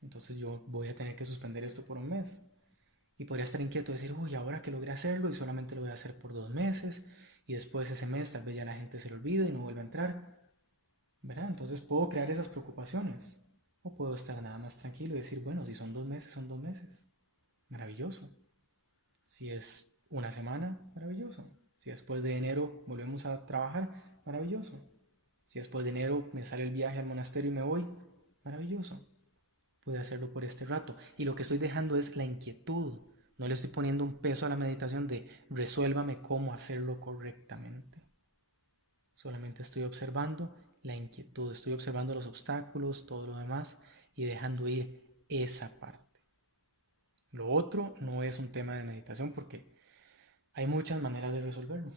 Entonces yo voy a tener que suspender esto por un mes. Y podría estar inquieto de decir, uy, ahora que logré hacerlo y solamente lo voy a hacer por 2 meses y después ese mes tal vez ya la gente se lo olvide y no vuelva a entrar, ¿verdad? Entonces puedo crear esas preocupaciones o puedo estar nada más tranquilo y decir, bueno, si son 2 meses, son 2 meses, maravilloso. Si es una semana, maravilloso. Si después de enero volvemos a trabajar, maravilloso. Si después de enero me sale el viaje al monasterio y me voy, maravilloso. Pude hacerlo por este rato. Y lo que estoy dejando es la inquietud. No le estoy poniendo un peso a la meditación de resuélvame cómo hacerlo correctamente. Solamente estoy observando la inquietud, estoy observando los obstáculos, todo lo demás y dejando ir esa parte. Lo otro no es un tema de meditación porque hay muchas maneras de resolverlo.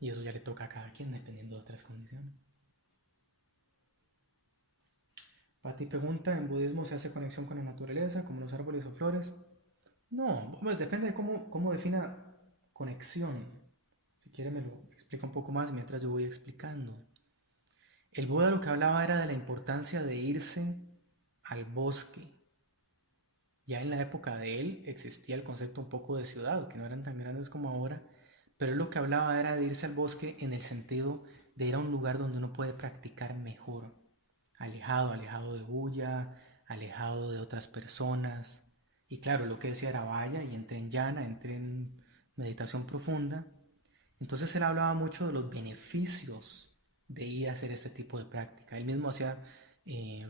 Y eso ya le toca a cada quien dependiendo de otras condiciones. Pati pregunta, ¿en budismo se hace conexión con la naturaleza, como los árboles o flores? No, pues depende de cómo defina conexión. Si quiere me lo explica un poco más mientras yo voy explicando. El Buda lo que hablaba era de la importancia de irse al bosque. Ya en la época de él existía el concepto un poco de ciudad, que no eran tan grandes como ahora, pero él lo que hablaba era de irse al bosque en el sentido de ir a un lugar donde uno puede practicar mejor, alejado de bulla, alejado de otras personas. Y claro, lo que decía era vaya y entre en llana, entre en meditación profunda. Entonces él hablaba mucho de los beneficios de ir a hacer este tipo de práctica. Él mismo hacía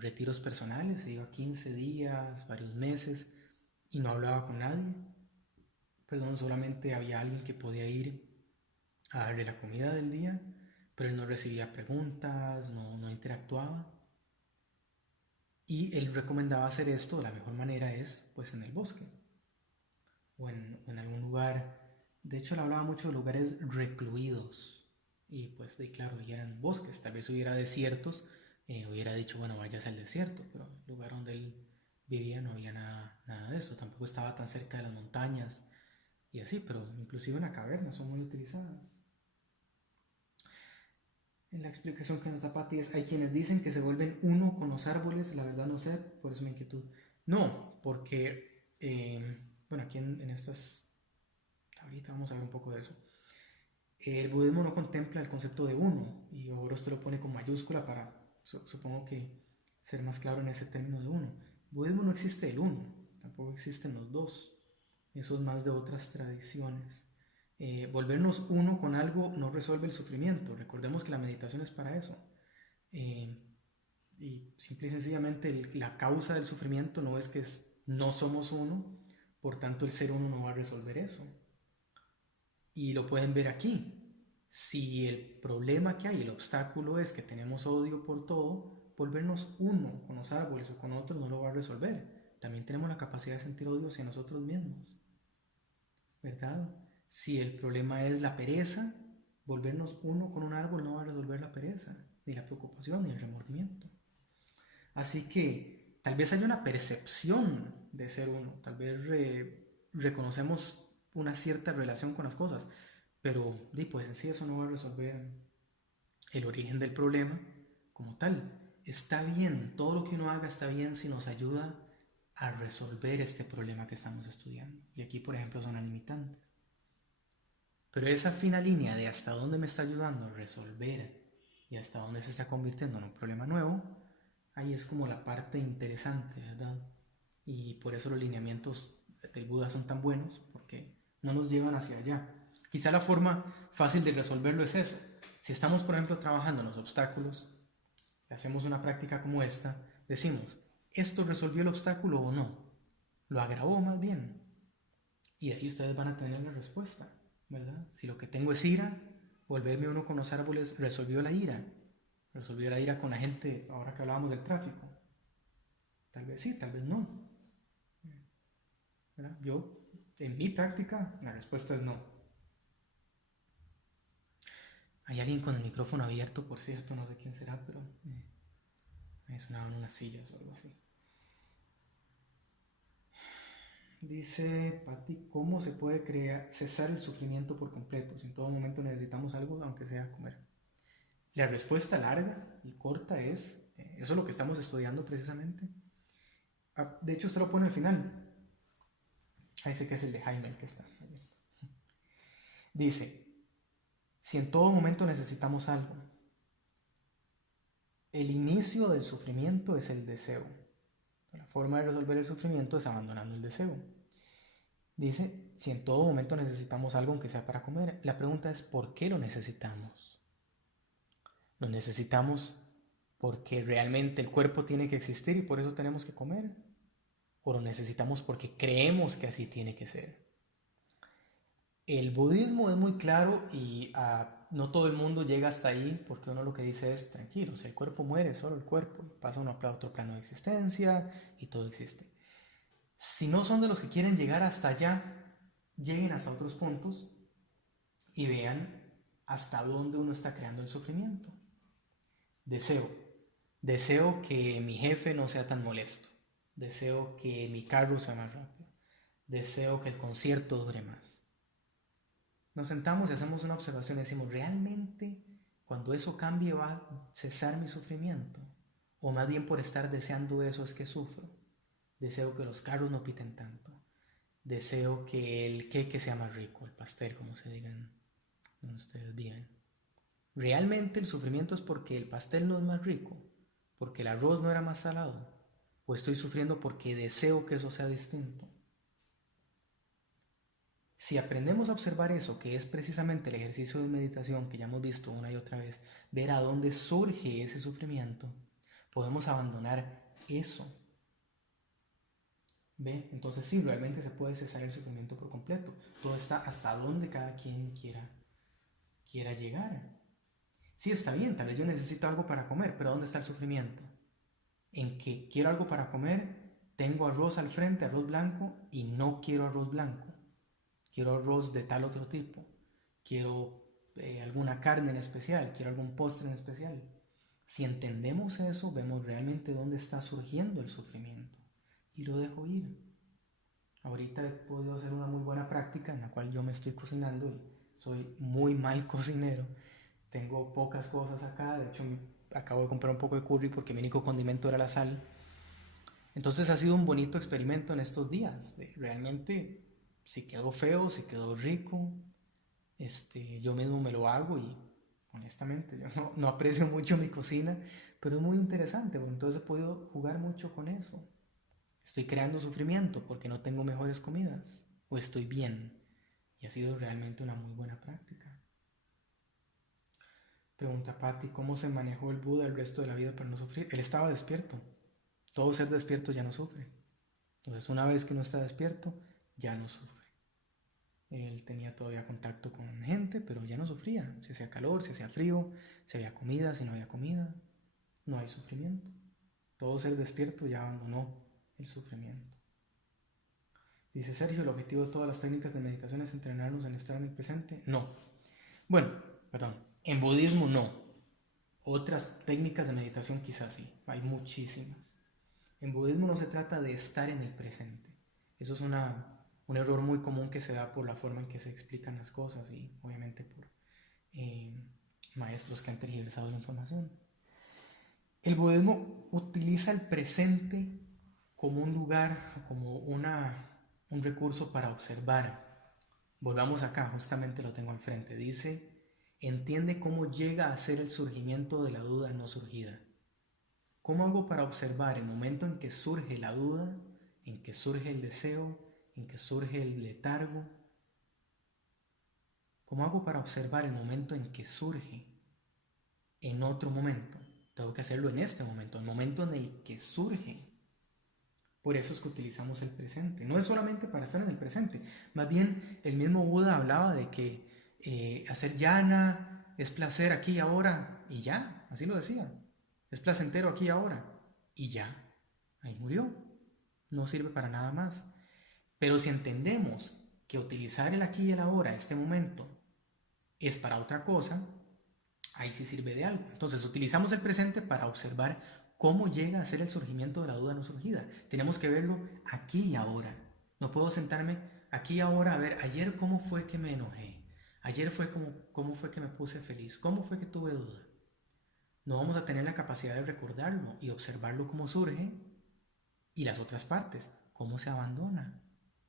retiros personales, se iba 15 días, varios meses y no hablaba con nadie. Perdón, solamente había alguien que podía ir a darle la comida del día, pero él no recibía preguntas, no interactuaba. Y él recomendaba hacer esto, la mejor manera es pues en el bosque o en algún lugar. De hecho, él hablaba mucho de lugares recluidos y pues claro, y eran bosques, tal vez hubiera desiertos, hubiera dicho, bueno, vayas al desierto, pero el lugar donde él vivía no había nada de eso, tampoco estaba tan cerca de las montañas y así, pero inclusive en la caverna son muy utilizadas. En la explicación que nos da Patti es, hay quienes dicen que se vuelven uno con los árboles, la verdad no sé, por eso mi inquietud. No, porque, bueno, aquí en estas, ahorita vamos a ver un poco de eso. El budismo no contempla el concepto de uno, y ahora usted lo pone con mayúscula para, supongo que, ser más claro en ese término de uno. El budismo no existe el uno, tampoco existen los dos, eso es más de otras tradiciones. Volvernos uno con algo no resuelve el sufrimiento. Recordemos que la meditación es para eso. Y simple y sencillamente la causa del sufrimiento no es que no somos uno, por tanto el ser uno no va a resolver eso. Y lo pueden ver aquí. Si el problema que hay, el obstáculo es que tenemos odio por todo, volvernos uno con los árboles o con otros no lo va a resolver. También tenemos la capacidad de sentir odio hacia nosotros mismos, ¿verdad? Si el problema es la pereza, volvernos uno con un árbol no va a resolver la pereza, ni la preocupación, ni el remordimiento. Así que tal vez haya una percepción de ser uno, tal vez reconocemos una cierta relación con las cosas, pero pues en sí eso no va a resolver el origen del problema como tal. Está bien, todo lo que uno haga está bien si nos ayuda a resolver este problema que estamos estudiando. Y aquí, por ejemplo, son las limitantes. Pero esa fina línea de hasta dónde me está ayudando a resolver y hasta dónde se está convirtiendo en un problema nuevo, ahí es como la parte interesante, ¿verdad? Y por eso los lineamientos del Buda son tan buenos, porque no nos llevan hacia allá. Quizá la forma fácil de resolverlo es eso. Si estamos, por ejemplo, trabajando en los obstáculos, hacemos una práctica como esta, decimos, ¿esto resolvió el obstáculo o no? ¿Lo agravó más bien? Y de ahí ustedes van a tener la respuesta, ¿verdad? Si lo que tengo es ira, volverme uno con los árboles resolvió la ira con la gente, ahora que hablábamos del tráfico. Tal vez sí, tal vez no. ¿Verdad? Yo, en mi práctica, la respuesta es no. Hay alguien con el micrófono abierto, por cierto, no sé quién será, pero me sonaban unas sillas o algo así. Dice Patti, ¿cómo se puede cesar el sufrimiento por completo? Si en todo momento necesitamos algo, aunque sea comer. La respuesta larga y corta es, eso es lo que estamos estudiando precisamente. De hecho, usted lo pone al final. Ahí sé que es el de Jaime el que está abierto. Dice, si en todo momento necesitamos algo, el inicio del sufrimiento es el deseo. La forma de resolver el sufrimiento es abandonando el deseo. Dice, si en todo momento necesitamos algo, aunque sea para comer, la pregunta es, ¿por qué lo necesitamos? Lo necesitamos porque realmente el cuerpo tiene que existir y por eso tenemos que comer. O lo necesitamos porque creemos que así tiene que ser. El budismo es muy claro y no todo el mundo llega hasta ahí porque uno lo que dice es tranquilo, si el cuerpo muere, solo el cuerpo, pasa uno a otro plano de existencia y todo existe. Si no son de los que quieren llegar hasta allá, lleguen hasta otros puntos y vean hasta dónde uno está creando el sufrimiento. Deseo que mi jefe no sea tan molesto, deseo que mi carro sea más rápido, deseo que el concierto dure más. Nos sentamos y hacemos una observación y decimos, ¿realmente cuando eso cambie va a cesar mi sufrimiento? O más bien por estar deseando eso es que sufro. Deseo que los carros no piten tanto. Deseo que el queque sea más rico, el pastel, como se digan ustedes bien. ¿Realmente el sufrimiento es porque el pastel no es más rico? ¿Porque el arroz no era más salado? ¿O estoy sufriendo porque deseo que eso sea distinto? Si aprendemos a observar eso, que es precisamente el ejercicio de meditación que ya hemos visto una y otra vez, ver a dónde surge ese sufrimiento, podemos abandonar eso. ¿Ve? Entonces sí, realmente se puede cesar el sufrimiento por completo. Todo está hasta donde cada quien quiera llegar. Sí, está bien, tal vez yo necesito algo para comer, pero ¿dónde está el sufrimiento? En que quiero algo para comer, tengo arroz al frente, arroz blanco, y no quiero arroz blanco. Quiero arroz de tal otro tipo, quiero alguna carne en especial, quiero algún postre en especial. Si entendemos eso, vemos realmente dónde está surgiendo el sufrimiento y lo dejo ir. Ahorita he podido hacer una muy buena práctica en la cual yo me estoy cocinando y soy muy mal cocinero. Tengo pocas cosas acá, de hecho acabo de comprar un poco de curry porque mi único condimento era la sal. Entonces ha sido un bonito experimento en estos días, de realmente si quedó feo, si quedó rico, yo mismo me lo hago y honestamente yo no aprecio mucho mi cocina, pero es muy interesante, porque entonces he podido jugar mucho con eso. Estoy creando sufrimiento porque no tengo mejores comidas o estoy bien y ha sido realmente una muy buena práctica. Pregunta Patti, ¿cómo se manejó el Buda el resto de la vida para no sufrir? Él estaba despierto. Todo ser despierto ya no sufre. Entonces una vez que uno está despierto, ya no sufre. Él tenía todavía contacto con gente, pero ya no sufría. Si hacía calor, si hacía frío, si había comida, si no había comida, no hay sufrimiento. Todo ser despierto ya abandonó el sufrimiento. Dice Sergio, ¿el objetivo de todas las técnicas de meditación es entrenarnos en estar en el presente? No. Bueno, perdón, en budismo no. Otras técnicas de meditación quizás sí, hay muchísimas. En budismo no se trata de estar en el presente. Eso es un error muy común que se da por la forma en que se explican las cosas y obviamente por maestros que han tergiversado la información. El budismo utiliza el presente como un lugar, como un recurso para observar. Volvamos acá, justamente lo tengo al frente. Dice, entiende cómo llega a ser el surgimiento de la duda no surgida. ¿Cómo hago para observar el momento en que surge la duda, en que surge el deseo, en que surge el letargo? ¿Cómo hago para observar el momento en que surge en otro momento? Tengo que hacerlo en este momento, el momento en el que surge. Por eso es que utilizamos el presente. No es solamente para estar en el presente. Más bien, el mismo Buda hablaba de que hacer jhana es placer aquí y ahora y ya. Así lo decía. Es placentero aquí y ahora y ya. Ahí murió. No sirve para nada más. Pero si entendemos que utilizar el aquí y el ahora, este momento, es para otra cosa, ahí sí sirve de algo. Entonces utilizamos el presente para observar cómo llega a ser el surgimiento de la duda no surgida. Tenemos que verlo aquí y ahora. No puedo sentarme aquí y ahora a ver, ayer cómo fue que me enojé. Ayer cómo fue que me puse feliz. ¿Cómo fue que tuve duda? No vamos a tener la capacidad de recordarlo y observarlo cómo surge y las otras partes, cómo se abandona.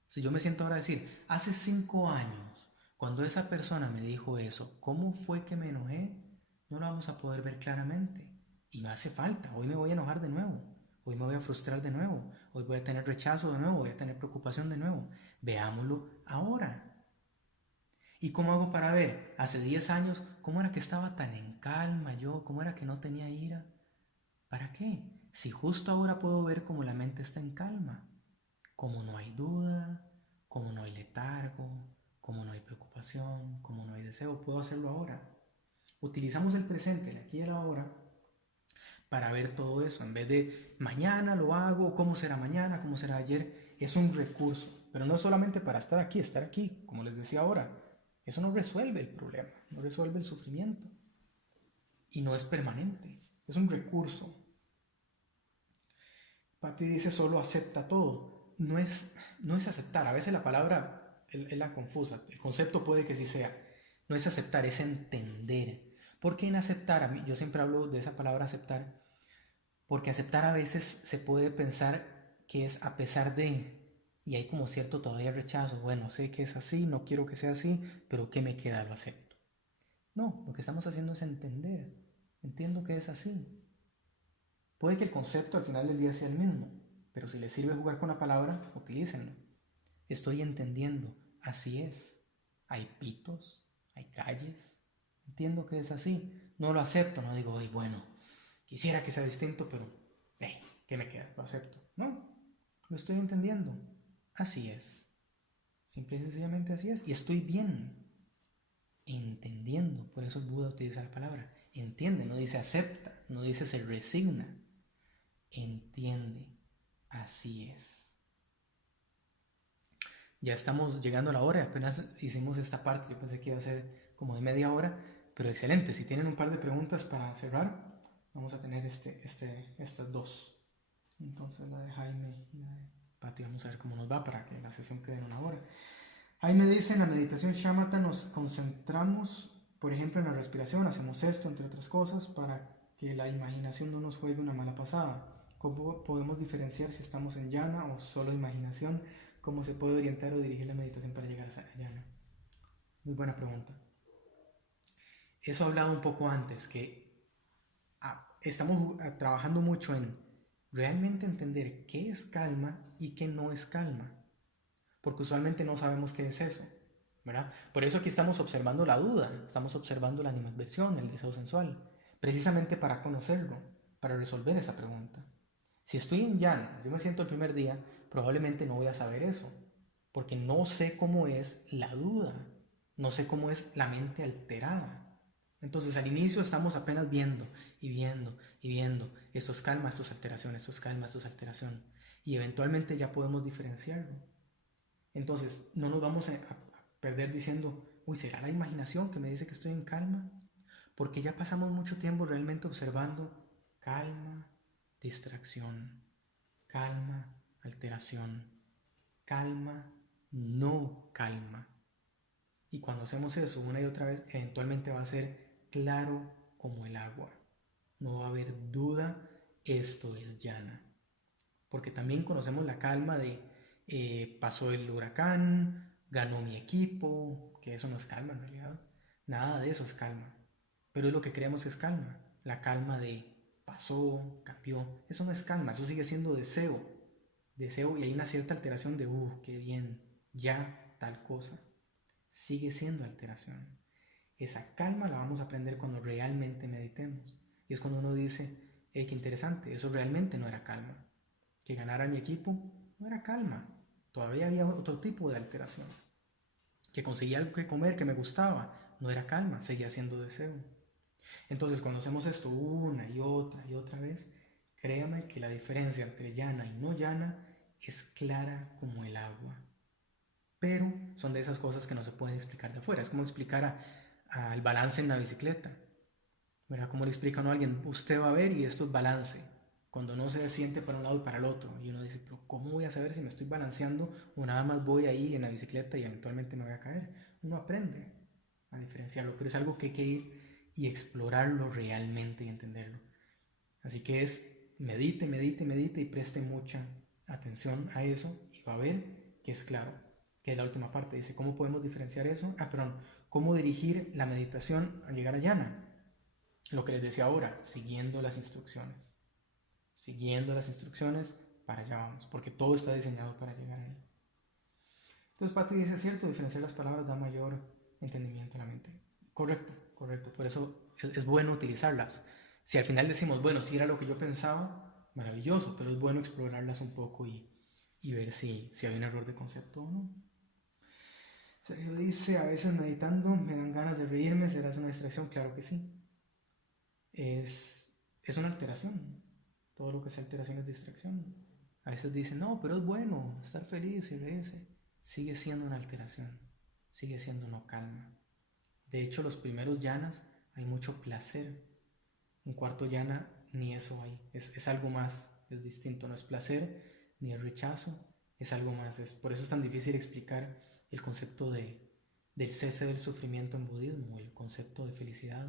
Si yo me siento ahora a decir, hace 5 años, cuando esa persona me dijo eso, ¿cómo fue que me enojé? No lo vamos a poder ver claramente. Y me hace falta. Hoy me voy a enojar de nuevo. Hoy me voy a frustrar de nuevo. Hoy voy a tener rechazo de nuevo. Voy a tener preocupación de nuevo. Veámoslo ahora. ¿Y cómo hago para ver hace 10 años cómo era que estaba tan en calma yo? ¿Cómo era que no tenía ira? ¿Para qué? Si justo ahora puedo ver cómo la mente está en calma, cómo no hay duda, cómo no hay letargo, cómo no hay preocupación, cómo no hay deseo, puedo hacerlo ahora. Utilizamos el presente, el aquí y el ahora, para ver todo eso. En vez de mañana lo hago, cómo será mañana, cómo será ayer, es un recurso. Pero no solamente para estar aquí, como les decía ahora. Eso no resuelve el problema, no resuelve el sufrimiento. Y no es permanente, es un recurso. Patti dice solo acepta todo. No es aceptar. A veces la palabra es la confusa. El concepto puede que sí sea. No es aceptar, es entender. Porque en aceptar, a mí, yo siempre hablo de esa palabra aceptar, porque aceptar a veces se puede pensar que es a pesar de, y hay como cierto todavía rechazo. Bueno, sé que es así, no quiero que sea así, pero ¿qué me queda? Lo acepto. No, lo que estamos haciendo es entender. Entiendo que es así. Puede que el concepto al final del día sea el mismo, pero si les sirve jugar con la palabra, utilícenlo. Estoy entendiendo, así es. Hay pitos, hay calles. Entiendo que es así. No lo acepto, no digo, ay, bueno, quisiera que sea distinto, pero, hey, ¿qué me queda? Lo acepto. No, lo estoy entendiendo. Así es. Simple y sencillamente así es. Y estoy bien entendiendo. Por eso el Buda utiliza la palabra. Entiende, no dice acepta, no dice se resigna. Entiende, así es. Ya estamos llegando a la hora, apenas hicimos esta parte, yo pensé que iba a ser como de media hora, pero excelente. Si tienen un par de preguntas para cerrar, vamos a tener estas dos. Entonces la de Jaime y la de Pati, vamos a ver cómo nos va para que la sesión quede en una hora. Jaime dice, en la meditación shamatha nos concentramos, por ejemplo, en la respiración, hacemos esto, entre otras cosas, para que la imaginación no nos juegue una mala pasada. ¿Cómo podemos diferenciar si estamos en jhana o solo imaginación? ¿Cómo se puede orientar o dirigir la meditación para llegar a jhana? Muy buena pregunta. Eso he hablado un poco antes, que estamos trabajando mucho en realmente entender qué es calma y qué no es calma, porque usualmente no sabemos qué es eso, ¿verdad? Por eso aquí estamos observando la duda, estamos observando la animadversión, el deseo sensual, precisamente para conocerlo, para resolver esa pregunta. Si estoy en jhana, yo me siento el primer día, probablemente no voy a saber eso, porque no sé cómo es la duda, no sé cómo es la mente alterada. Entonces al inicio estamos apenas viendo y viendo y viendo, esto es calma, esto es alteración, esto es calma, esto es alteración, y eventualmente ya podemos diferenciarlo. Entonces no nos vamos a perder diciendo, uy, ¿será la imaginación que me dice que estoy en calma? Porque ya pasamos mucho tiempo realmente observando calma, distracción, calma, alteración, calma, no calma. Y cuando hacemos eso una y otra vez, eventualmente va a ser claro como el agua. No va a haber duda, esto es jhana. Porque también conocemos la calma de pasó el huracán, ganó mi equipo, que eso no es calma en realidad. Nada de eso es calma. Pero es lo que creemos que es calma. La calma de pasó, cambió. Eso no es calma, eso sigue siendo deseo. Deseo y hay una cierta alteración de, qué bien, ya tal cosa. Sigue siendo alteración. Esa calma la vamos a aprender cuando realmente meditemos. Y es cuando uno dice, hey, qué interesante, eso realmente no era calma. Que ganara mi equipo no era calma. Todavía había otro tipo de alteración. Que conseguía algo que comer que me gustaba, no era calma, seguía siendo deseo. Entonces cuando hacemos esto una y otra vez, créame que la diferencia entre jhana y no jhana es clara como el agua. Pero son de esas cosas que no se pueden explicar de afuera. Es como explicar al balance en la bicicleta. ¿Verdad? Como le explica a alguien, usted va a ver y esto es balance. Cuando no se siente para un lado y para el otro. Y uno dice, pero ¿cómo voy a saber si me estoy balanceando o nada más voy ahí en la bicicleta y eventualmente me voy a caer? Uno aprende a diferenciarlo, pero es algo que hay que ir y explorarlo realmente y entenderlo. Así que es medite y preste mucha atención a eso y va a ver que es claro, que es la última parte. Dice, ¿cómo podemos diferenciar eso? ¿Cómo dirigir la meditación al llegar a jhana? Lo que les decía ahora, siguiendo las instrucciones. Siguiendo las instrucciones, para allá vamos, porque todo está diseñado para llegar ahí. Entonces Patti dice, cierto, diferenciar las palabras da mayor entendimiento a la mente. Correcto, correcto. Por eso es bueno utilizarlas. Si al final decimos, bueno, si era lo que yo pensaba, maravilloso, pero es bueno explorarlas un poco y ver si hay un error de concepto o no. Sergio dice, a veces meditando me dan ganas de reírme, ¿serás una distracción? Claro que sí. Es una alteración. Todo lo que sea alteración es distracción. A veces dicen, no, pero es bueno estar feliz y reírse. Sigue siendo una alteración. Sigue siendo no calma. De hecho, los primeros yanas hay mucho placer. En cuarto yana ni eso hay. Es algo más, es distinto. No es placer ni es rechazo, es algo más. Por eso es tan difícil explicar el concepto del cese del sufrimiento en budismo, el concepto de felicidad.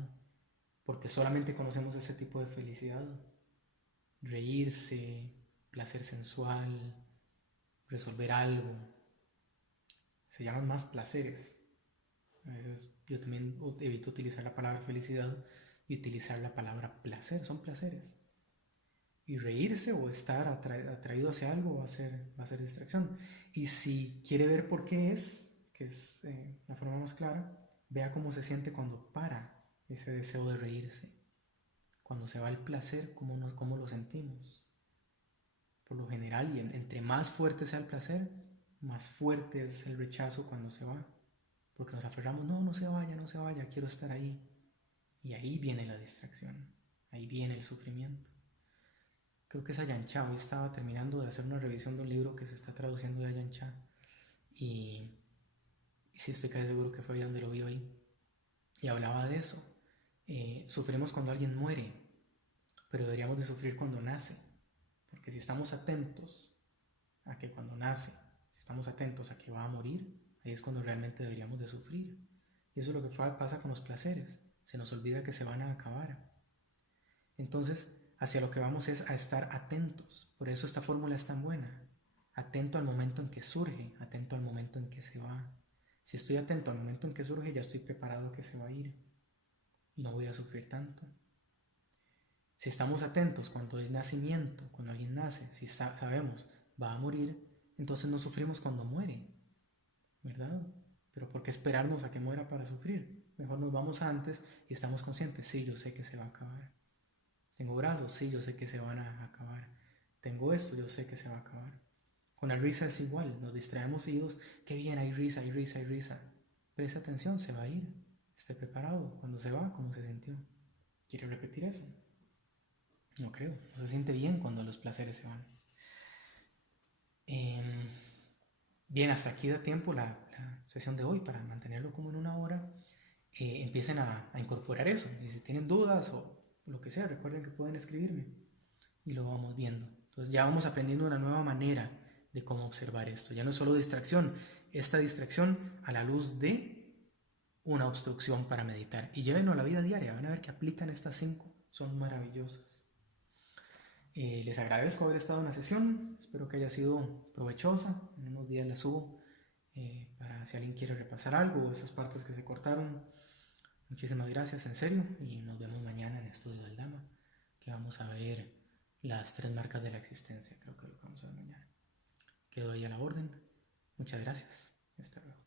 Porque solamente conocemos ese tipo de felicidad. Reírse, placer sensual, resolver algo. Se llaman más placeres. A veces yo también evito utilizar la palabra felicidad y utilizar la palabra placer. Son placeres. Y reírse o estar atraído hacia algo va a ser distracción. Y si quiere ver por qué que es la forma más clara, vea cómo se siente cuando para ese deseo de reírse. Cuando se va el placer, cómo lo sentimos. Por lo general, y entre más fuerte sea el placer, más fuerte es el rechazo cuando se va. Porque nos aferramos, no se vaya, quiero estar ahí. Y ahí viene la distracción, ahí viene el sufrimiento. Creo que es Ajahn Chah. Hoy estaba terminando de hacer una revisión de un libro que se está traduciendo de Ajahn Chah. Y sí, estoy casi seguro que fue ahí donde lo vi hoy. Y hablaba de eso. Sufrimos cuando alguien muere, pero deberíamos de sufrir cuando nace. Porque si estamos atentos a que cuando nace, si estamos atentos a que va a morir, ahí es cuando realmente deberíamos de sufrir. Y eso es lo que pasa con los placeres. Se nos olvida que se van a acabar. Entonces, hacia lo que vamos es a estar atentos. Por eso esta fórmula es tan buena. Atento al momento en que surge, atento al momento en que se va. Si estoy atento al momento en que surge, ya estoy preparado que se va a ir. Y no voy a sufrir tanto. Si estamos atentos cuando es nacimiento, cuando alguien nace, si sabemos va a morir, entonces no sufrimos cuando muere, ¿verdad? Pero ¿por qué esperarnos a que muera para sufrir? Mejor nos vamos antes y estamos conscientes, sí, yo sé que se va a acabar. Tengo brazos, sí, yo sé que se van a acabar. Tengo esto, yo sé que se va a acabar. Con la risa es igual, nos distraemos seguidos, qué bien, hay risa, hay risa, hay risa. Presta atención, se va a ir. Esté preparado. Cuando se va, ¿cómo se sintió? ¿Quiere repetir eso? No creo, no se siente bien cuando los placeres se van. Bien, hasta aquí da tiempo la sesión de hoy para mantenerlo como en 1 hora. Empiecen a incorporar eso. Y si tienen dudas o lo que sea, recuerden que pueden escribirme y lo vamos viendo. Entonces ya vamos aprendiendo una nueva manera de cómo observar esto. Ya no es solo distracción, esta distracción a la luz de una obstrucción para meditar. Y llévenlo a la vida diaria, van a ver que aplican estas 5, son maravillosas. Les agradezco haber estado en la sesión, espero que haya sido provechosa. En unos días la subo para si alguien quiere repasar algo o esas partes que se cortaron. Muchísimas gracias, en serio, y nos vemos mañana en Estudio del Dhamma, que vamos a ver las 3 marcas de la existencia. Creo que lo vamos a ver mañana. Quedo ahí a la orden. Muchas gracias. Hasta luego.